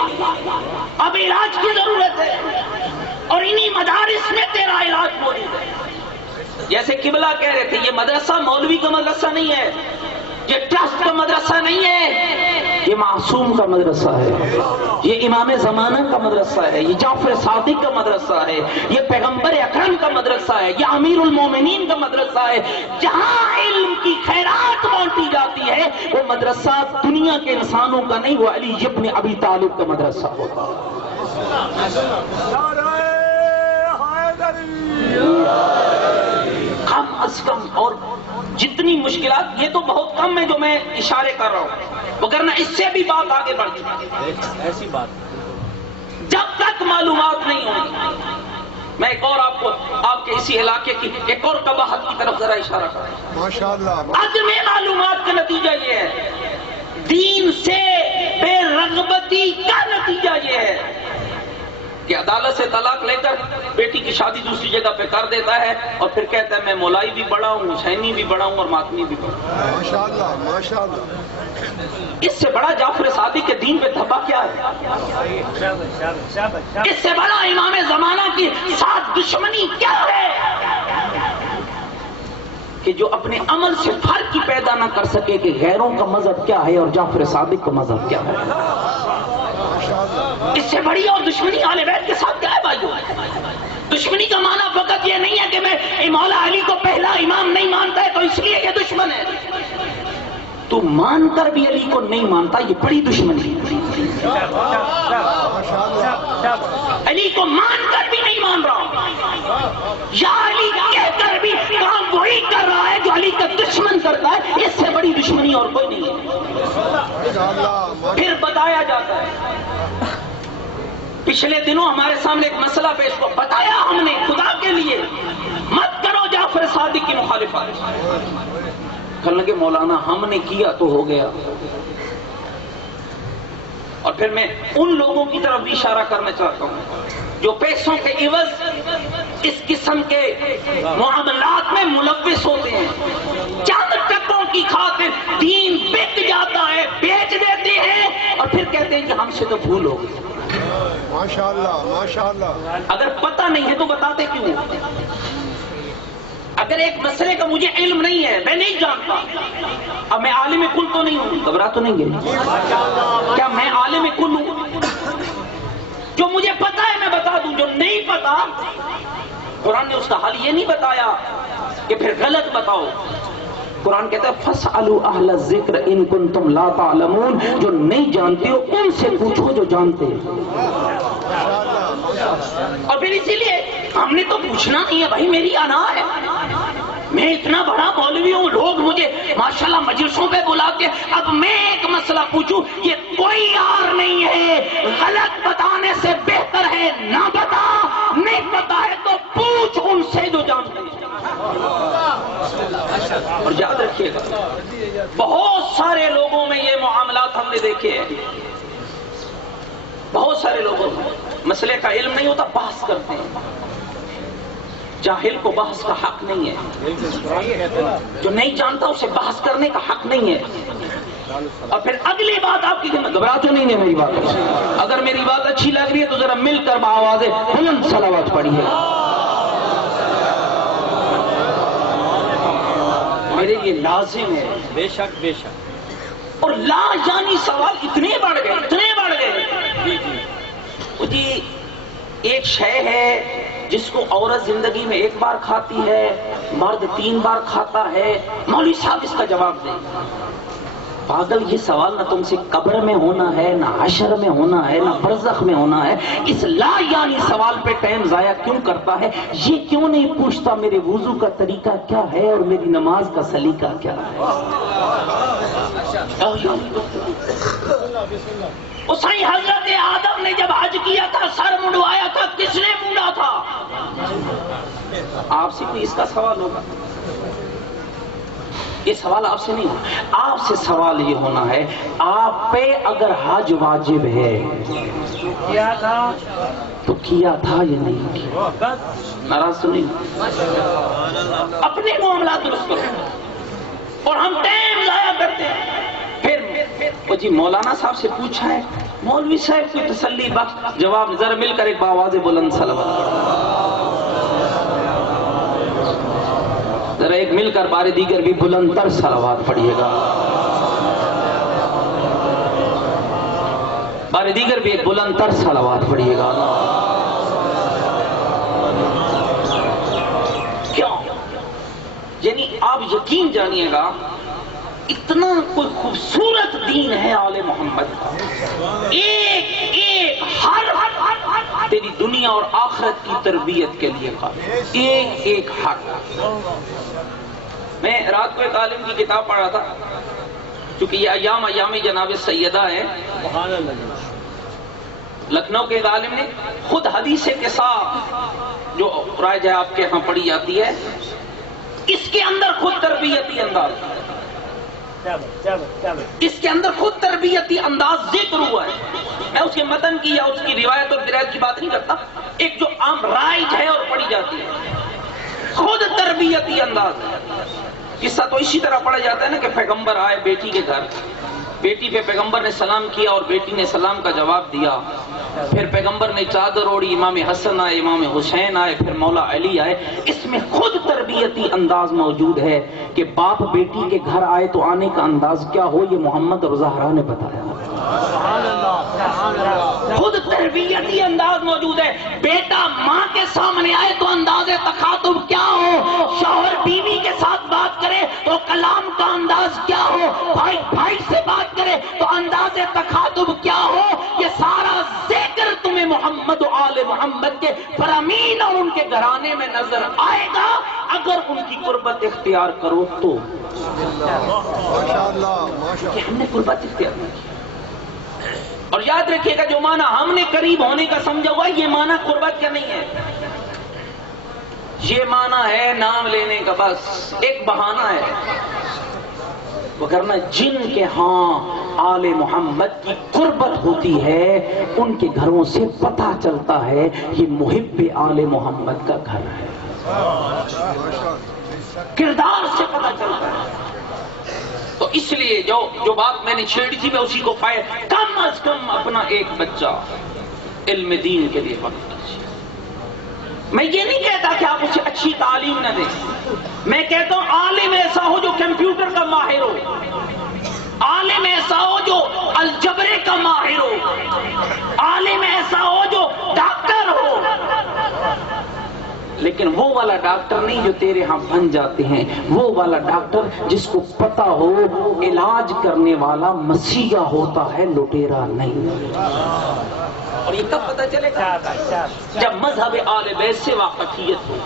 اب علاج کی ضرورت ہے، اور انہی مدارس میں تیرا علاج موجود ہے. جیسے قبلہ کہہ رہے تھے، یہ مدرسہ مولوی کا مدرسہ نہیں ہے، یہ ٹرسٹ کا مدرسہ نہیں ہے، یہ معصوم کا مدرسہ ہے، یہ امام زمانہ کا مدرسہ ہے، یہ جعفر صادق کا مدرسہ ہے، یہ پیغمبر اکرم کا مدرسہ ہے، یہ امیر المومنین کا مدرسہ ہے. جہاں علم کی خیرات بانٹی جاتی ہے وہ مدرسہ دنیا کے انسانوں کا نہیں، وہ علی ابن ابی طالب کا مدرسہ ہوتا ہے. کم از کم، اور جتنی مشکلات، یہ تو بہت کم ہے جو میں اشارے کر رہا ہوں، وگرنہ اس سے بھی بات آگے بڑھ چکی ہے. ایسی بات جب تک معلومات نہیں ہوگی. میں ایک اور آپ کو آپ کے اسی علاقے کی ایک اور قباحت کی طرف ذرا اشارہ کر رہا ہوں. ماشاءاللہ. عدم معلومات کا نتیجہ یہ ہے، دین سے بے رغبتی کا نتیجہ یہ ہے کہ عدالت سے طلاق لے کر بیٹی کی شادی دوسری جگہ پہ کر دیتا ہے اور پھر کہتا ہے میں مولائی بھی بڑا ہوں، حسینی بھی بڑا ہوں اور ماتمی بھی بڑا ہوں. ماشاءاللہ ماشاءاللہ. اس سے بڑا جعفر صادق کے دین پہ دھبا کیا ہے؟ اس سے بڑا امام زمانہ کی ساتھ دشمنی کیا ہے کہ جو اپنے عمل سے فرق کی پیدا نہ کر سکے کہ غیروں کا مذہب کیا ہے اور جعفر صادق کا مذہب کیا ہے. اس سے بڑی اور دشمنی اہل بیت کے ساتھ کیا ہے بھائیو؟ دشمنی کا معنی فقط یہ نہیں ہے کہ میں مولا علی کو پہلا امام نہیں مانتا ہے تو اس لیے یہ دشمن ہے. تو مان کر بھی علی کو نہیں مانتا، یہ بڑی دشمنی ہے. علی کو مان کر بھی نہیں مان رہا، یا علی کہہ کر بھی کام وہی کر رہا ہے جو علی کا دشمن کرتا ہے. اس سے بڑی دشمنی اور کوئی نہیں ہے. پھر بتایا جاتا ہے، پچھلے دنوں ہمارے سامنے ایک مسئلہ پیش کو بتایا ہم نے، خدا کے لیے مت کرو جعفر صادق کی مخالفت. کہنے لگے مولانا ہم نے کیا تو ہو گیا. اور پھر میں ان لوگوں کی طرف بھی اشارہ کرنا چاہتا ہوں جو پیسوں کے عوض اس قسم کے معاملات میں ملوث ہوتے ہیں. چند ٹکوں کی خاطر دین بک جاتا ہے، بیچ دیتے ہیں اور پھر کہتے ہیں کہ ہم سے تو بھول ہو گئی. ماشاءاللہ ماشاءاللہ. اگر پتہ نہیں ہے تو بتاتے کیوں؟ اگر ایک مسئلے کا مجھے علم نہیں ہے، میں نہیں جانتا، اب میں عالم کل تو نہیں ہوں، گھبرا تو نہیں گئی؟ کیا میں عالم کل ہوں؟ جو مجھے پتا ہے میں بتا دوں، جو نہیں پتا قرآن نے اس کا حل یہ نہیں بتایا کہ پھر غلط بتاؤ. قرآن کہتا ہے فَاسْأَلُوا أَهْلَ الذِّكْرِ إِن كُنتُمْ لَا تَعْلَمُونَ، جو نہیں جانتے ہو ان سے پوچھو جو جانتے ہیں. اور پھر اسی لیے ہم نے تو پوچھنا نہیں ہے بھائی، میری انا ہے، میں اتنا بڑا مولوی ہوں، لوگ مجھے ماشاءاللہ مجلسوں پہ بلاتے، اب میں ایک مسئلہ پوچھوں، یہ کوئی یار نہیں ہے، غلط بتانے سے بہتر ہے نہ بتا، نہیں پتا ہے تو پوچھ ان سے جو جانتے ہیں. اور یاد رکھیے گا بہت سارے لوگوں میں یہ معاملات ہم نے دیکھے ہیں، بہت سارے لوگوں میں مسئلے کا علم نہیں ہوتا، بحث کرتے ہیں. جاہل کو بحث کا حق نہیں ہے، جو نہیں جانتا اسے بحث کرنے کا حق نہیں ہے. اور پھر اگلی بات آپ کی گھبرا تو نہیں ہے میری بات؟ اگر میری بات اچھی لگ رہی ہے تو ذرا مل کر بآواز بلند صلوات پڑھیے. میرے یہ لازم ہے. بے شک بے شک. اور لا جانی سوال اتنے بڑھ گئے، اتنے بڑھ گئے. جی ایک شے ہے جس کو عورت زندگی میں ایک بار کھاتی ہے، مرد 3 بار کھاتا ہے، مولوی صاحب اس کا جواب دیں. پاگل، یہ سوال نہ تم سے قبر میں ہونا ہے، نہ حشر میں ہونا ہے، نہ برزخ میں ہونا ہے. اس لا یعنی سوال پہ ٹائم ضائع کیوں کرتا ہے؟ یہ کیوں نہیں پوچھتا میرے وضو کا طریقہ کیا ہے اور میری نماز کا سلیقہ کیا ہے؟ اسائی حضرت آدم نے جب حج کیا تھا، سر منڈوایا تھا، کس نے مونڈا تھا؟ آپ سے کوئی اس کا سوال ہوگا؟ یہ سوال آپ سے نہیں ہوگا، آپ سے سوال یہ ہونا ہے آپ پہ اگر حج واجب ہے کیا تھا تو کیا تھا یا نہیں کیا؟ ناراض تو نہیں؟ اپنے معاملات درست کرو. اور ہم ٹائم ضائع کرتے ہیں. پھر جی مولانا صاحب سے پوچھا ہے، مولوی صاحب کی تسلی بخش جواب. ذرا مل کر ایک بآواز بلند صلوات، ذرا ایک مل کر بار دیگر بھی بلند تر صلوات پڑھیے گا. بار دیگر بھی ایک بلند تر صلوات پڑھیے گا. کیوں؟ یعنی آپ یقین جانیے گا اتنا کوئی خوبصورت دین ہے آل محمد کا. ایک ایک ہر تیری دنیا اور آخرت کی تربیت کے لیے خاص، ایک ایک حق. میں رات کو ایک عالم کی کتاب پڑھا تھا، چونکہ یہ ایام جناب سیدہ ہے. لکھنؤ کے ایک عالم نے خود حدیث کے ساتھ جو رائج ہے آپ کے ہاں پڑھی جاتی ہے، اس کے اندر خود تربیتی انداز، اس کے اندر خود تربیتی انداز ذکر ہوا ہے. میں اس کے متن کی یا اس کی روایت اور درایت کی بات نہیں کرتا، ایک جو عام رائج ہے اور پڑھی جاتی ہے، خود تربیتی انداز ہے. قصہ تو اسی طرح پڑھا جاتا ہے نا کہ پیغمبر آئے بیٹی کے گھر، بیٹی پہ پیغمبر نے سلام کیا اور بیٹی نے سلام کا جواب دیا. پھر پیغمبر نے چادر اوڑھی، امام حسن آئے، امام حسین آئے، پھر مولا علی آئے. اس میں خود تربیتی انداز موجود ہے کہ باپ بیٹی کے گھر آئے تو آنے کا انداز کیا ہو، یہ محمد اور زہرا نے بتایا. خود تربیتی انداز موجود ہے. بیٹا ماں کے سامنے آئے تو انداز تخاطب کیا ہو، شوہر بیوی کے ساتھ بات کرے تو کلام کا انداز کیا ہو، بھائی بھائی سے بات کرے تو انداز تخاطب کیا ہو. یہ سارا ذکر تمہیں محمد و آل محمد کے فرامین اور ان کے گھرانے میں نظر آئے گا اگر ان کی قربت اختیار کرو تو. کہ ہم نے قربت اختیار کی. اور یاد رکھیے گا جو معنی ہم نے قریب ہونے کا سمجھا ہوا یہ معنی قربت کا نہیں ہے، یہ معنی ہے نام لینے کا، بس ایک بہانہ ہے. وگرنہ جن کے ہاں آل محمد کی قربت ہوتی ہے ان کے گھروں سے پتہ چلتا ہے یہ محب آل محمد کا گھر ہے، کردار سے پتہ چلتا ہے. تو اس لیے جو بات میں نے چھیڑی تھی میں اسی کو پائے، کم از کم اپنا ایک بچہ علم دین کے لیے وقت کیجیے. میں یہ نہیں کہتا کہ آپ اسے اچھی تعلیم نہ دیں، میں کہتا ہوں عالم ایسا ہو جو کمپیوٹر کا ماہر ہو، عالم ایسا ہو جو الجبرے کا ماہر ہو، عالم ایسا ہو جو ڈاکٹر ہو، لیکن وہ والا ڈاکٹر نہیں جو تیرے ہاں بن جاتے ہیں، وہ والا ڈاکٹر جس کو پتا ہو علاج کرنے والا مسیحا ہوتا ہے، لٹیرا نہیں۔ اور یہ کب پتا چلے گا؟ جب مذہب آل بیت سے واقفیت ہو۔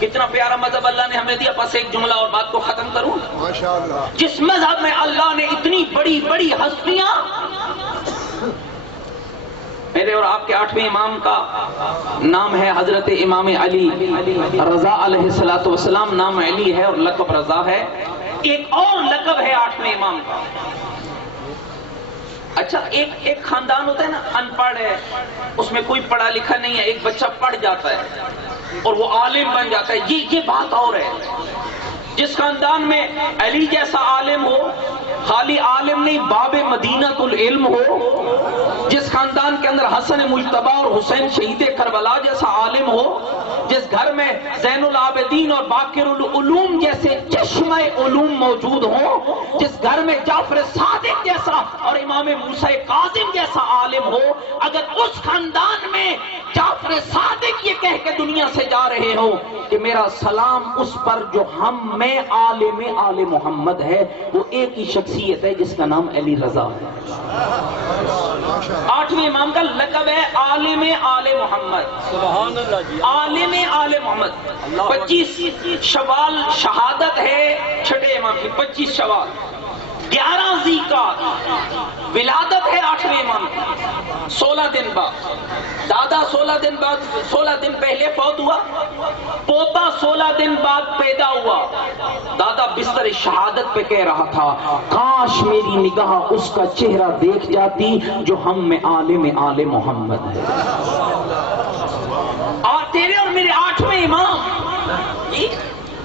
کتنا پیارا مذہب اللہ نے ہمیں دیا۔ بس ایک جملہ اور بات کو ختم کروں۔ ماشاءاللہ، جس مذہب میں اللہ نے اتنی بڑی بڑی ہستیاں، میرے اور آپ کے 8ویں امام کا نام ہے حضرت امام علی رضا علیہ السلام، نام علی ہے اور لقب رضا ہے۔ ایک اور لقب ہے 8ویں امام کا۔ اچھا، ایک خاندان ہوتا ہے نا، ان پڑھ ہے، اس میں کوئی پڑھا لکھا نہیں ہے، ایک بچہ پڑھ جاتا ہے اور وہ عالم بن جاتا ہے، یہ بات اور ہے۔ جس خاندان میں علی جیسا عالم ہو، خالی عالم نہیں باب مدینہ العلم ہو، جس خاندان کے اندر حسن مجتبی اور حسین شہید کربلا جیسا عالم ہو، جس گھر میں زین العابدین اور باقر العلوم جیسے چشمہ علوم موجود ہوں، جس گھر میں جعفر صادق جیسا اور امام موسیٰ کاظم جیسا عالم ہو، اگر اس خاندان میں جعفر صادق یہ کہہ کے دنیا سے جا رہے ہو کہ میرا سلام اس پر جو ہم میں عالم آل محمد ہے، وہ ایک ہی شخصیت ہے جس کا نام علی رضا ہے۔ 8ویں امام کا لقب ہے عالم آل محمد، سبحان اللہ جی، عالم آل محمد۔ 25 شوال شہادت ہے چھٹے امام کی، 25 شوال، 11 ذی القعدہ ولادت ہے 8ویں امام کی، 16 دن بعد دادا 16 دن بعد 16 دن پہلے فوت ہوا، پوتا 16 دن بعد پیدا ہوا۔ دادا بستر شہادت پہ کہہ رہا تھا، کاش میری نگاہ اس کا چہرہ دیکھ جاتی جو ہم میں عالم آل محمد ہے۔ اور تیرے اور میرے 8ویں امام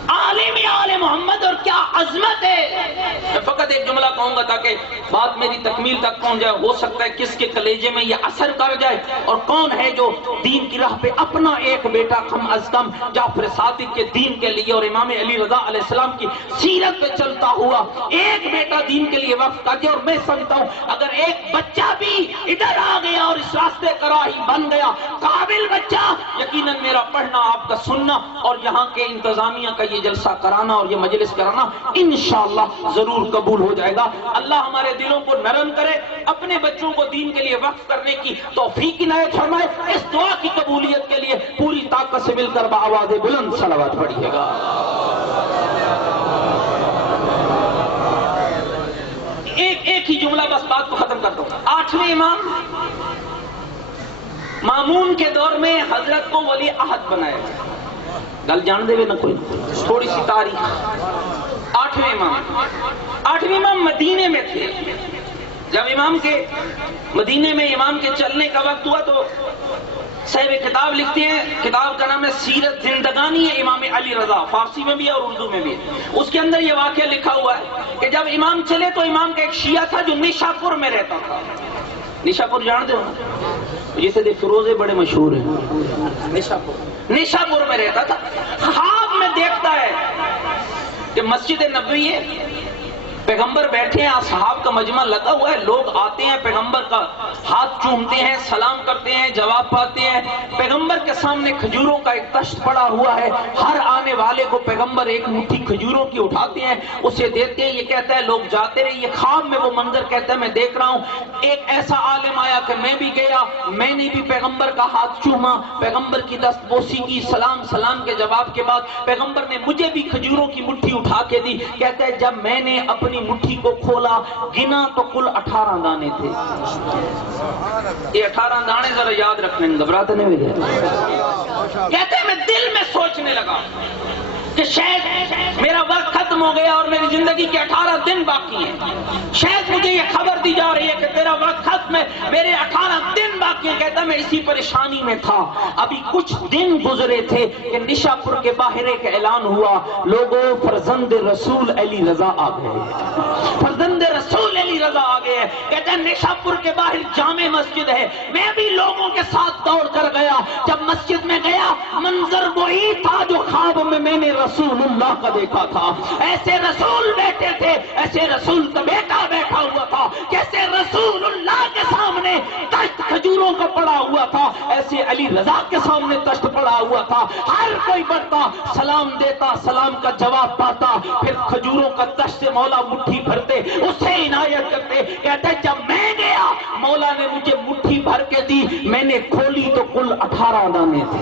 عالم آل محمد، اور کیا عظمت ہے۔ میں فقط ایک جملہ کہوں گا تاکہ بات میری تکمیل تک پہنچ جائے۔ ہو سکتا ہے کس کے کلیجے میں یہ اثر کر جائے، اور کون ہے جو دین کی راہ پہ اپنا ایک بیٹا کم از کم جعفر صادق کے دین کے لیے اور امام علی رضا علیہ السلام کی سیرت پہ چلتا ہوا ایک بیٹا دین کے لیے وقف کر دیا۔ اور میں سمجھتا ہوں اگر ایک بچہ بھی ادھر آ گیا اور اس راستے کا راہی بن گیا، قابل بچہ، یقیناً میرا پڑھنا، آپ کا سننا اور یہاں کے انتظامیہ کا یہ جلسہ کرانا اور یہ مجلس کرانا انشاءاللہ ضرور قبول ہو جائے گا۔ اللہ ہمارے دلوں کو نرم کرے، اپنے بچوں کو دین کے لیے وقف کرنے کی توفیق عنایت فرمائے۔ اس دعا کی قبولیت کے لیے پوری طاقت سے مل کر بآواز بلند صلوات پڑھیے گا۔ ایک ہی جملہ بس بات کو ختم کرتا ہوں۔ 8ویں امام مامون کے دور میں حضرت کو ولی عہد بنایا گیا۔ گل جان دے نہ کوئی، تھوڑی سی تاریخ۔ 8ویں امام مدینے میں تھے۔ جب امام کے مدینے میں امام کے چلنے کا وقت ہوا تو صاحب کتاب لکھتے ہیں، کتاب کا نام ہے سیرت زندگانی ہے امام علی رضا، فارسی میں بھی ہے اور اردو میں بھی ہے۔ اس کے اندر یہ واقعہ لکھا ہوا ہے کہ جب امام چلے تو امام کا ایک شیعہ تھا جو نشاپور میں رہتا تھا۔ نشاپور جانتے ہو نا، جیسے دے فروزے بڑے مشہور ہیں۔ نشاپور میں رہتا تھا۔ خواب میں دیکھتا ہے کہ مسجد نبوی ہے، پیغمبر بیٹھے ہیں، اصحاب کا مجمع لگا ہوا ہے، لوگ آتے ہیں، پیغمبر کا ہاتھ چومتے ہیں، سلام کرتے ہیں، جواب پاتے ہیں۔ پیغمبر کے سامنے کھجوروں کا ایک تشت پڑا ہوا ہے، ہر آنے والے کو پیغمبر ایک مٹھی کھجوروں کی اٹھاتے ہیں، اسے دیتے ہیں۔ یہ کہتا ہے لوگ جاتے رہے۔ یہ خواب میں وہ منظر کہتا ہے میں دیکھ رہا ہوں۔ ایک ایسا عالم آیا کہ میں بھی گیا، میں نے بھی پیغمبر کا ہاتھ چوما، پیغمبر کی دست بوسی کی، سلام کے جواب کے بعد پیغمبر نے مجھے بھی کھجوروں کی مٹھی اٹھا کے دی۔ کہتا ہے جب میں نے اپنی مٹھی کو کھولا گنا تو کل 18 دانے تھے۔ یہ 18 دانے ذرا یاد رکھنے، گھبراتے نہیں ہوئے گئے۔ کہتے ہیں میں دل میں سوچنے لگا کہ شاید میرا وقت ختم ہو گیا اور میری زندگی کے 18 دن باقی ہیں۔ شاید مجھے یہ خبر دی جا رہی ہے کہ تیرا وقت ختم ہے، میرے 18 دن باقی ہیں۔ کہتا میں اسی پریشانی میں تھا۔ ابھی کچھ دن گزرے تھے کہ نشاپور کے باہر ایک اعلان ہوا، لوگوں فرزند رسول علی رضا آ گئے، فرزند رسول علی رضا آ گئے۔ فرماتے ہیں، کہتے ہیں نشاپور کے باہر جامع مسجد ہے، میں بھی لوگوں کے ساتھ دوڑ کر گیا، جب مسجد میں گیا منظر وہی تھا جو خواب میں نے رسول اللہ کا دیکھا تھا۔ ایسے رسول بیٹھے تھے، ایسے رسول کا بیٹا بیٹھا ہوا تھا، جیسے رسول اللہ کے سامنے تشت کھجوروں کا پڑا ہوا تھا، ایسے علی رضا کے سامنے تشت پڑا ہوا تھا۔ ہر کوئی بڑھتا سلام دیتا، سلام کا جواب پاتا، پھر کھجوروں کا تشت سے مولا مٹھی بھرتے، اسے عنایت کرتے۔ کہتے جب میں گیا مولا نے مجھے مٹھی بھر کے دی، میں نے کھولی تو کل 18 دانے تھے،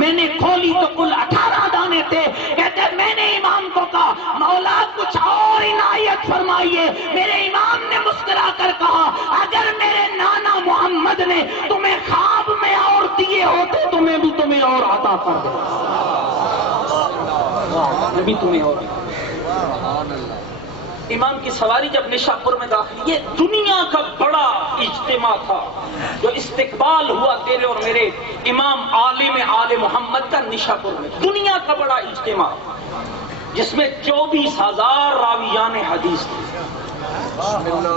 میں نے کھولی تو کل 18 دانے تھے۔ کہتے میں نے امام کو کہا مولا کچھ اور عنایت فرمائیے۔ میرے امام نے مسکرا کر کہا اگر میرے نانا محمد نے تمہیں خواب میں اور دیے ہوتے تو میں بھی تمہیں اور عطا کر دیتا، میں بھی تمہیں اور۔ امام کی سواری جب نشاپور میں داخل، یہ دنیا کا بڑا اجتماع تھا جو استقبال ہوا تیرے اور میرے امام عالم آل محمد کا نشاپور میں، دنیا کا بڑا اجتماع جس میں 24,000 راویان حدیث تھے۔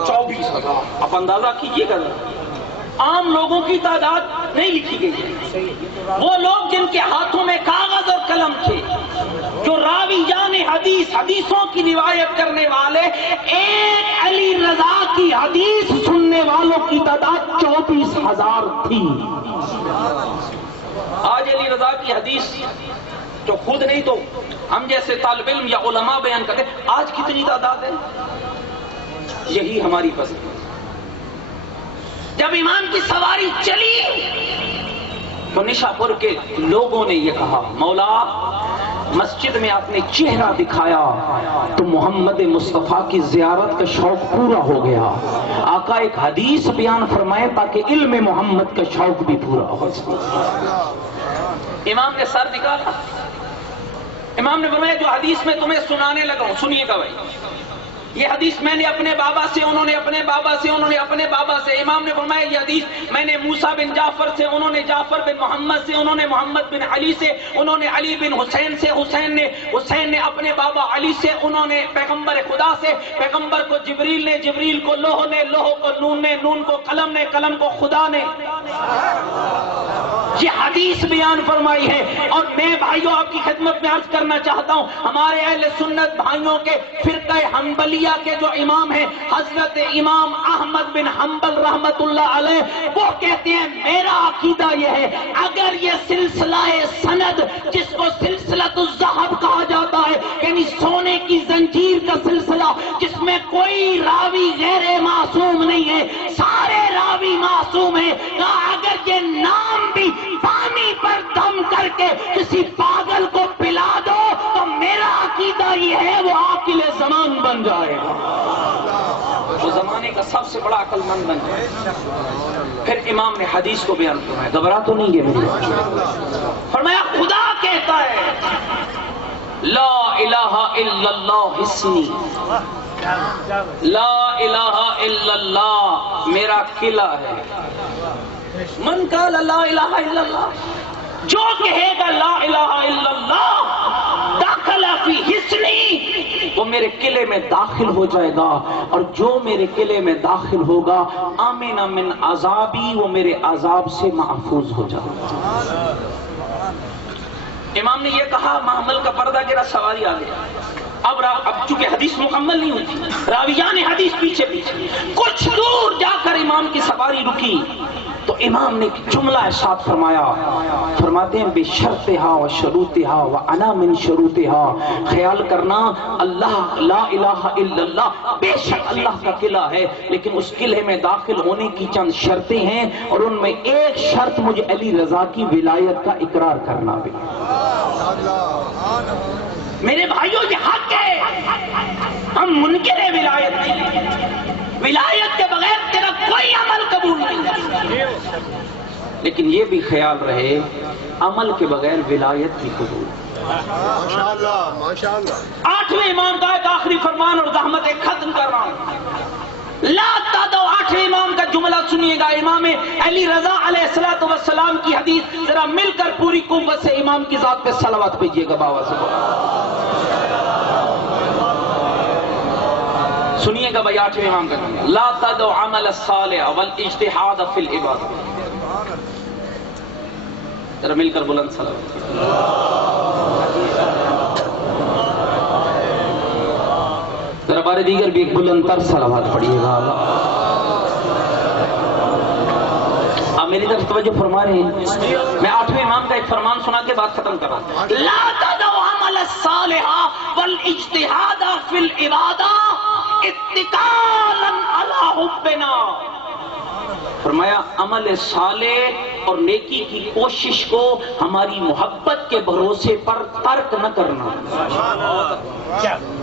24,000، آپ اندازہ کیجیے گا، عام لوگوں کی تعداد نہیں لکھی گئی ہے۔ وہ لوگ جن کے ہاتھوں میں کاغذ اور قلم تھے، جو راویان حدیث، حدیثوں کی روایت کرنے والے، ایک علی رضا کی حدیث سننے والوں کی تعداد 24,000 تھی۔ آج علی رضا کی حدیث جو خود نہیں تو ہم جیسے طالب علم یا علماء بیان کرتے، آج کتنی تعداد ہے؟ یہی ہماری پسند۔ جب امام کی سواری چلی تو نشاپور کے لوگوں نے یہ کہا مولا مسجد میں آپ نے چہرہ دکھایا تو محمد مصطفیٰ کی زیارت کا شوق پورا ہو گیا، آقا ایک حدیث بیان فرمائے تاکہ علم محمد کا شوق بھی پورا ہو سکے۔ امام نے سر نکالا، امام نے فرمایا جو حدیث میں تمہیں سنانے لگا ہوں سنیے گا بھائی، یہ حدیث میں نے اپنے بابا سے، انہوں نے اپنے بابا سے، انہوں نے اپنے بابا سے۔ امام نے فرمایا یہ حدیث میں نے موسیٰ بن جعفر سے، انہوں نے جعفر بن محمد سے، انہوں نے محمد بن علی سے، انہوں نے علی بن حسین سے، حسین نے اپنے بابا علی سے، انہوں نے پیغمبر خدا سے، پیغمبر کو جبریل نے، جبریل کو لوح نے، لوح کو نون نے، نون کو قلم نے، قلم کو خدا نے یہ حدیث بیان فرمائی ہے۔ اور میں بھائیوں آپ کی خدمت میں عرض کرنا چاہتا ہوں، ہمارے اہل سنت بھائیوں کے فرقہ حنبلیہ کے جو امام ہیں حضرت امام احمد بن حنبل رحمت اللہ علیہ، وہ کہتے ہیں میرا عقیدہ یہ ہے اگر یہ سلسلہ سند جس کو سلسلۃ الذہب کہا جاتا ہے، یعنی سونے کی زنجیر کا سلسلہ جس میں کوئی راوی غیر معصوم نہیں ہے، سارے راوی معصوم ہیں، اگر یہ نام بھی پانی پر دم کر کے کسی پاگل کو پلا دو تو میرا عقیدہ یہ ہے وہ عاقل زمان بن جائے گا، وہ زمانے کا سب سے بڑا عقل مند بن جائے گا۔ پھر امام نے حدیث کو بیان فرمایا، گھبرا تو نہیں ہے، فرمایا خدا کہتا ہے لا الہ الا اللہ حسنی، لا الہ الا اللہ میرا قلعہ ہے، من قال لا الہ الا اللہ، جو کہے گا لا الہ الا اللہ داخلہ فی حصنی، وہ میرے قلعے میں داخل ہو جائے گا، اور جو میرے قلعے میں داخل ہوگا آمن من عذابی، وہ میرے عذاب سے محفوظ ہو جائے گا۔ امام نے یہ کہا، محمل کا پردہ گرا، سواری آ گیا، اب چونکہ حدیث مکمل نہیں ہوتی، راویان حدیث پیچھے پیچھے، کچھ دور جا کر امام کی سواری رکی تو امام نے جملہ ارشاد فرمایا، فرماتے ہیں بشرطہا و شروطہا و انا من شروطہا، خیال کرنا اللہ لا الہ الا اللہ بے شک اللہ کا قلعہ ہے، لیکن اس قلعے میں داخل ہونے کی چند شرطیں ہیں، اور ان میں ایک شرط مجھے علی رضا کی ولایت کا اقرار کرنا بھی۔ میرے بھائیوں یہ حق ہے، ہم منکر ولایت نہیں، ولایت کے بغیر تیرا کوئی عمل قبول نہیں، لیکن یہ بھی خیال رہے عمل کے بغیر ولایت بھی قبول۔ ماشاءاللہ 8ویں امام کا ایک آخری فرمان اور زحمت ختم کر رہا ہوں، لا تدو 8ویں امام کا جملہ سنیے گا، امام علی رضا علیہ السلام کی حدیث، ذرا مل کر پوری قوت سے امام کی ذات پہ صلوات بھیجیے گا، بابا سے سنیے گا بھائی 8ویں امام کا کہنا لا تدع عمل الصالح والاجتہاد فی العبادہ. ذرا مل کر بلند صلوات. ذرا بار دیگر بھی ایک بلند تر صلوات پڑھیے گا. آپ میری طرف توجہ فرما رہے ہیں. میں 8ویں امام کا ایک فرمان سنا کے بات ختم کر رہا ہوں. لا تدع عمل الصالح والاجتہاد فی العبادہ اتکالا علی حبنا. فرمایا عمل صالح اور نیکی کی کوشش کو ہماری محبت کے بھروسے پر ترک نہ کرنا.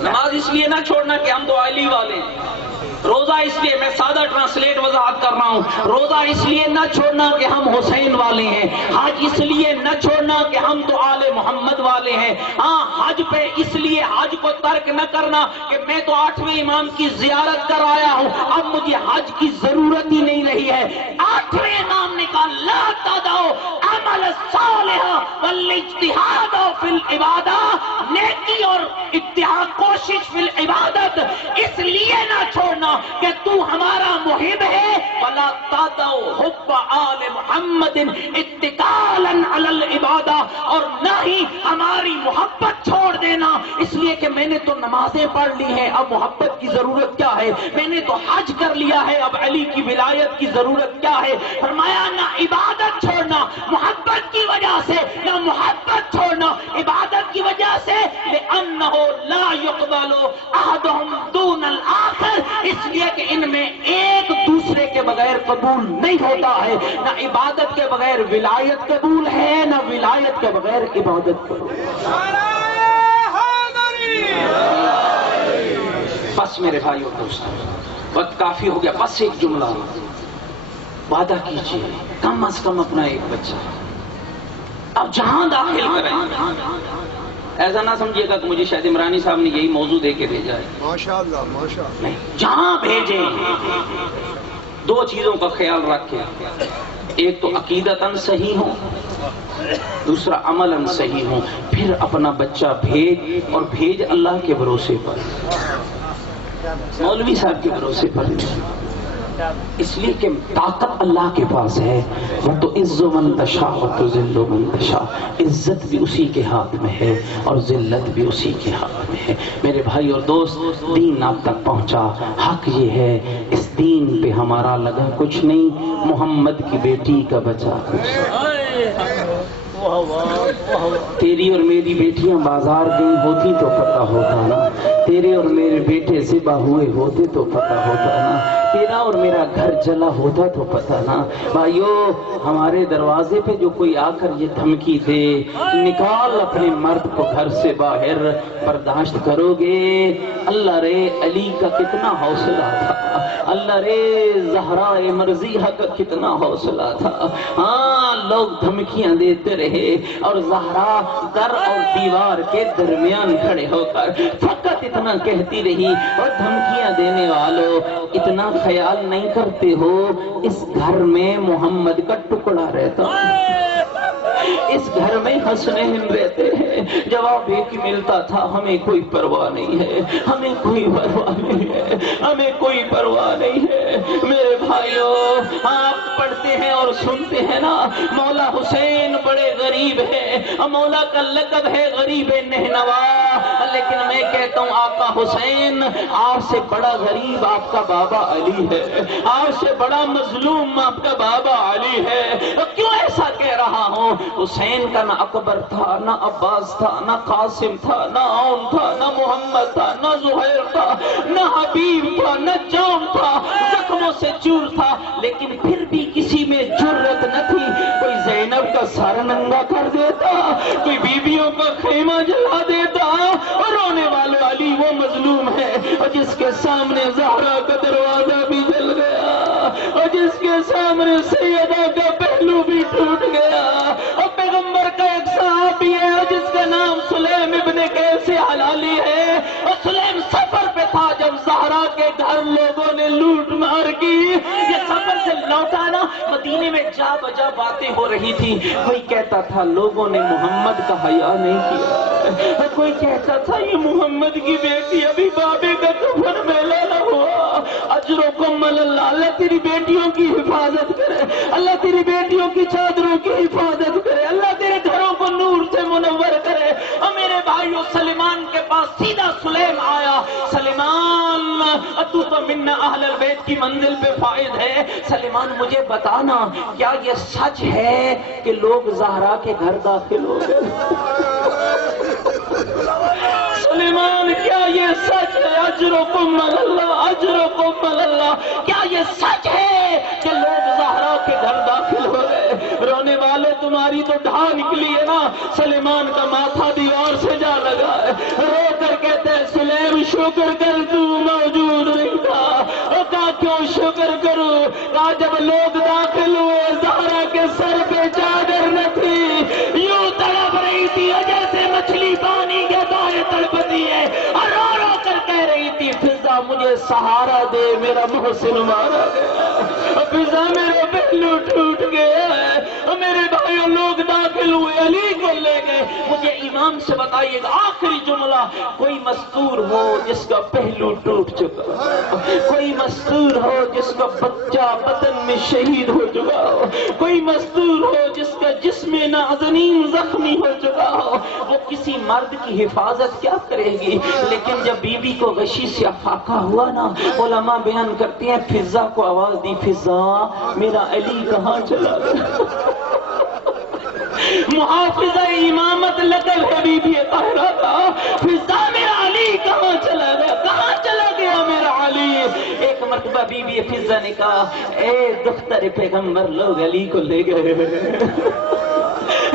نماز اس لیے نہ چھوڑنا کہ ہم تو علی والے ہیں. روزہ اس لیے، میں سادہ ٹرانسلیٹ وضاحت کر رہا ہوں، روزہ اس لیے نہ چھوڑنا کہ ہم حسین والے ہیں. حج اس لیے نہ چھوڑنا کہ ہم تو آل محمد والے ہیں. ہاں حج پہ اس لیے حج کو ترک نہ کرنا کہ میں تو 8ویں امام کی زیارت کر آیا ہوں، اب مجھے حج کی ضرورت ہی نہیں رہی ہے. 8ویں امام نے کہا لا تدعوا عمل الصالح والاجتہاد فی العبادہ، نیکی اور اتحاد کوشش فی العبادت اس لیے نہ چھوڑنا کہ تو ہمارا محب ہے. ولا تدعوا حب آل محمد اتکالا علی العبادہ، اور نہ ہی ہماری محبت چھوڑ دینا اس لیے کہ میں نے تو نمازیں پڑھ لی ہیں، اب محبت کی ضرورت کیا ہے. میں نے تو حج کر لیا ہے، اب علی کی ولایت کی ضرورت کیا ہے. فرمایا نہ عبادت چھوڑنا محبت کی وجہ سے، نہ محبت چھوڑنا عبادت کی وجہ سے. لأنہ لا يقبل احدهم دون الآخر، اس لیے کہ ان میں ایک دوسرے کے بغیر قبول نہیں ہوتا ہے. نہ عبادت کے بغیر ولایت قبول ہے، نہ ولایت کے بغیر عبادت قبول. بس میرے بھائی اور دوستوں، وقت کافی ہو گیا. بس ایک جملہ وعدہ کیجیے کم از کم اپنا ایک بچہ اب جہاں داخل کریں. ایسا نہ سمجھیے گا کہ مجھے شاید عمرانی صاحب نے یہی موضوع دے کے بھیجا ہے. ماشاءاللہ ماشاءاللہ. نہیں، جہاں بھیجیں 2 چیزوں کا خیال رکھیں. ایک تو عقیدتاً صحیح ہو، دوسرا عملاً صحیح ہو. پھر اپنا بچہ بھیج، اور بھیج اللہ کے بھروسے پر، مولوی صاحب کے بھروسے پر نہیں. اس لیے کہ طاقت اللہ کے پاس ہے. وہ تو عز من تشاء و تذل من تشاء، عزت بھی اسی کے ہاتھ میں ہے اور ذلت بھی اسی کے ہاتھ میں ہے. میرے بھائی اور دوست، دین آپ تک پہنچا. حق یہ ہے اس دین پہ ہمارا لگا کچھ نہیں، محمد کی بیٹی کا بچا کچھ. تیری اور میری بیٹیاں بازار گئی ہوتی تو پتہ ہوتا نا، تیرے اور میرے بیٹے ذبح ہوئے ہوتے تو پتہ ہوتا نا، تیرا اور میرا گھر جلا ہوتا تو پتہ نا. بھائیو، ہمارے دروازے پہ جو کوئی آ کر یہ دھمکی دے نکال اپنے مرد کو گھر سے باہر، برداشت کرو گے؟ اللہ رے علی کا کتنا حوصلہ تھا، اللہ رے زہرا مرضیہ کا کتنا حوصلہ تھا. ہاں لوگ دھمکیاں دیتے رہے اور زہرا در اور دیوار کے درمیان کھڑے ہو کر فقط اتنا کہتی رہی، اور دھمکیاں دینے والوں اتنا خیال نہیں کرتے ہو اس گھر میں محمد کا ٹکڑا رہتا، اس گھر میں حسنین رہتے ہیں. جواب ایک ہی ملتا تھا، ہمیں کوئی پرواہ نہیں ہے، ہمیں کوئی پرواہ نہیں ہے، ہمیں کوئی پرواہ نہیں ہے. میرے بھائیوں، آپ پڑھتے ہیں اور سنتے ہیں نا مولا حسین بڑے غریب ہیں، مولا کا لقب ہے غریب نہنوا، لیکن میں کہتا ہوں آقا حسین آپ سے بڑا غریب آپ کا بابا علی ہے، آپ سے بڑا مظلوم آپ کا بابا علی ہے. کیوں ایسا کہہ رہا ہوں؟ حسین کا نہ اکبر تھا، نہ عباس تھا، نہ قاسم تھا، نہ عون تھا، نہ محمد تھا، نہ زہیر تھا، نہ حبیب تھا، نہ جام تھا، زخموں سے چور تھا، لیکن پھر بھی کسی میں جرت نہ تھی. کوئی زینب کا سر ننگا کر دیتا، کوئی بیویوں کا خیمہ جلا دیتا، اور رونے والا علی وہ مظلوم ہے اور جس کے سامنے زہرا کا دروازہ بھی جل گیا، اور جس کے سامنے سیدہ کا پہلو بھی ٹوٹ گیا، اور پیغمبر کا ایک صحابی ہے جس کا نام سلیم ابن قیس حلالی ہے، اور سلیم سفر پہ تھا جب زہرا کے گھر لوگوں نے لوٹ مار کی. یہ سفر سے لوٹا نا، مدینے میں جا بجا باتیں ہو رہی تھی. کوئی کہتا تھا لوگوں نے محمد کا حیا نہیں کیا، کوئی کہتا تھا یہ محمد کی بیٹی ابھی بابے کا کفن میں لالا ہو اجرکم علی اللہ. اللہ تیری بیٹیوں کی حفاظت کرے, اللہ تیری بیٹیوں کی چادروں کی حفاظت کرے, اللہ تیرے گھروں کو نور سے منور کرے. اور میرے بھائیوں, سلیمان کے پاس سیدھا سلیم آیا. سلیمان تو من اہل البیت کی منزل پہ فائد ہے. سلیمان مجھے بتانا, کیا یہ سچ ہے کہ لوگ زہرا کے گھر داخل ہو گئے؟ سلیمان, کیا یہ سچ ہے؟ اجرکم علی اللہ, اجرکم علی اللہ. کیا یہ سچ ہے کہ لوگ زہرا کے گھر داخل ہو گئے؟ رونے والے, تمہاری تو ڈھا نکلی ہے نا. سلیمان کا ماتھا دیوار سے جا لگا ہے. رو کر کہتے ہیں سلیم شکر کر, تو موجود نہیں تھا. اور کہا کیوں شکر کروں؟ کہا جب لوگ داخل ہوئے زہرا کے سر پہ چادر نہ تھی, یوں تڑپ رہی تھی جیسے مچھلی پانی کے دائیں تڑپتی ہے, اور رو رو کر کہہ رہی تھی فضا مجھے سہارا دے, میرا محسن مارا گیا, فضا میرے پہلو ٹوٹ گیا ہے. میرے بھائیوں, لوگ داخل ہوئے, علی کو لے گئے. مجھے امام سے بتائیے گا آخری جملہ, کوئی مستور ہو جس کا پہلو ٹوٹ چکا ہو, کوئی مستور ہو جس کا بچہ بدن میں شہید ہو چکا ہو, کوئی مستور ہو جس کا جسم نازنین زخمی ہو چکا ہو, وہ کسی مرد کی حفاظت کیا کرے گی؟ لیکن جب بی بی کو غشی سے افاقہ ہوا نا, علماء بیان کرتے ہیں فضا کو آواز دی, فضا میرا علی کہاں چلا گیا؟ محافظہ امامت لقب ہے بی بی طاہرہ کا. فضا میرا علی کہاں چلا گیا, کہاں چلا گیا میرا علی؟ ایک مرتبہ بی بی فضا نے کہا, اے دختر پیغمبر, لوگ علی کو لے گئے,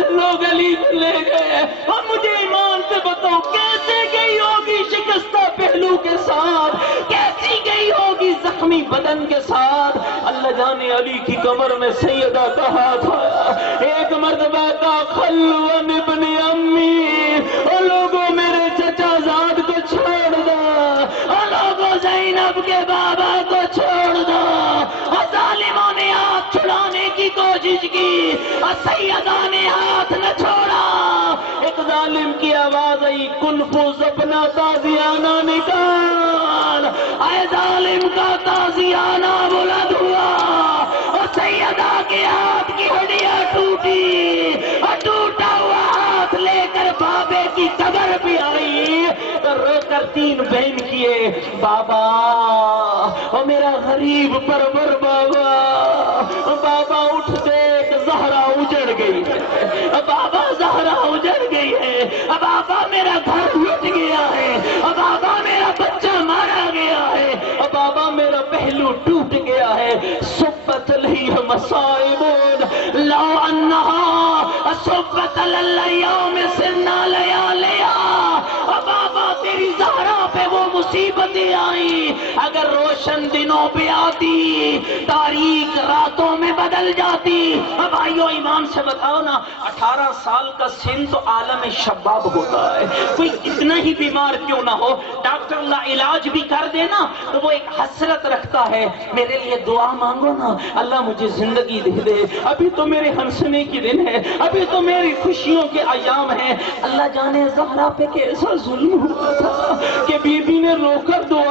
لوگ علی کو لے گئے. اور مجھے ایمان سے بتاؤ کیسے گئی ہوگی شکستہ پہلو کے ساتھ, کیسی گئی ہوگی زخمی بدن کے ساتھ. اللہ جانے علی کی کمر میں سیدہ کا ہاتھ آیا. ایک مرتبہ کا خلون ابن امی, اور لوگوں میرے چچا زاد کو چھوڑ دو, اور لوگوں زینب کے بابا کو چھوڑ دو. اور ظالموں نے ہاتھ چھڑانے کی کوشش کی, اور سیدہ نے ہاتھ نہ چھوڑا. ایک ظالم کی آواز آئی, کنفوز اپنا تازیانہ نکال. اے ظالم کا تازیانہ بلند ہوا, اور سیدہ کے ہاتھ کی ہڈیاں ٹوٹی, اور ٹوٹا ہوا ہاتھ لے کر بابے کی قبر بھی آئی. رو کر تین بہن کیے, بابا او میرا غریب پرور بابا, بابا اٹھ دیکھ زہرا اجڑ گئی ہے, بابا زہرا اجڑ گئی ہے, بابا میرا گھر لٹ گیا ہے, بابا میرا بچہ مارا گیا ہے, بابا میرا پہلو ٹوٹ گیا ہے. صبت لہی مصائب لو انہا صبت للیوم سننا لیالیا. بابا تیری زہرا پہ وہ مصیبتیں آئیں, اگر روشن دنوں پہ آتی تاریک راتوں میں بدل جاتی. بھائیو ایمان سے بتاؤ نا, 18 سال کا سن تو عالم شباب ہوتا ہے, کوئی اتنا ہی بیمار کیوں نہ ہو, ڈاکٹر اللہ علاج بھی کر دے نا تو وہ ایک حسرت رکھتا ہے, میرے لیے دعا مانگو نا, اللہ مجھے زندگی دے دے, ابھی تو میرے ہنسنے کی دن ہے, ابھی تو میری خوشیوں کے ایام ہیں. اللہ جانے زہرا پہ کیسا ظلم ہوا تھا کہ بی بی نے رو کر دعا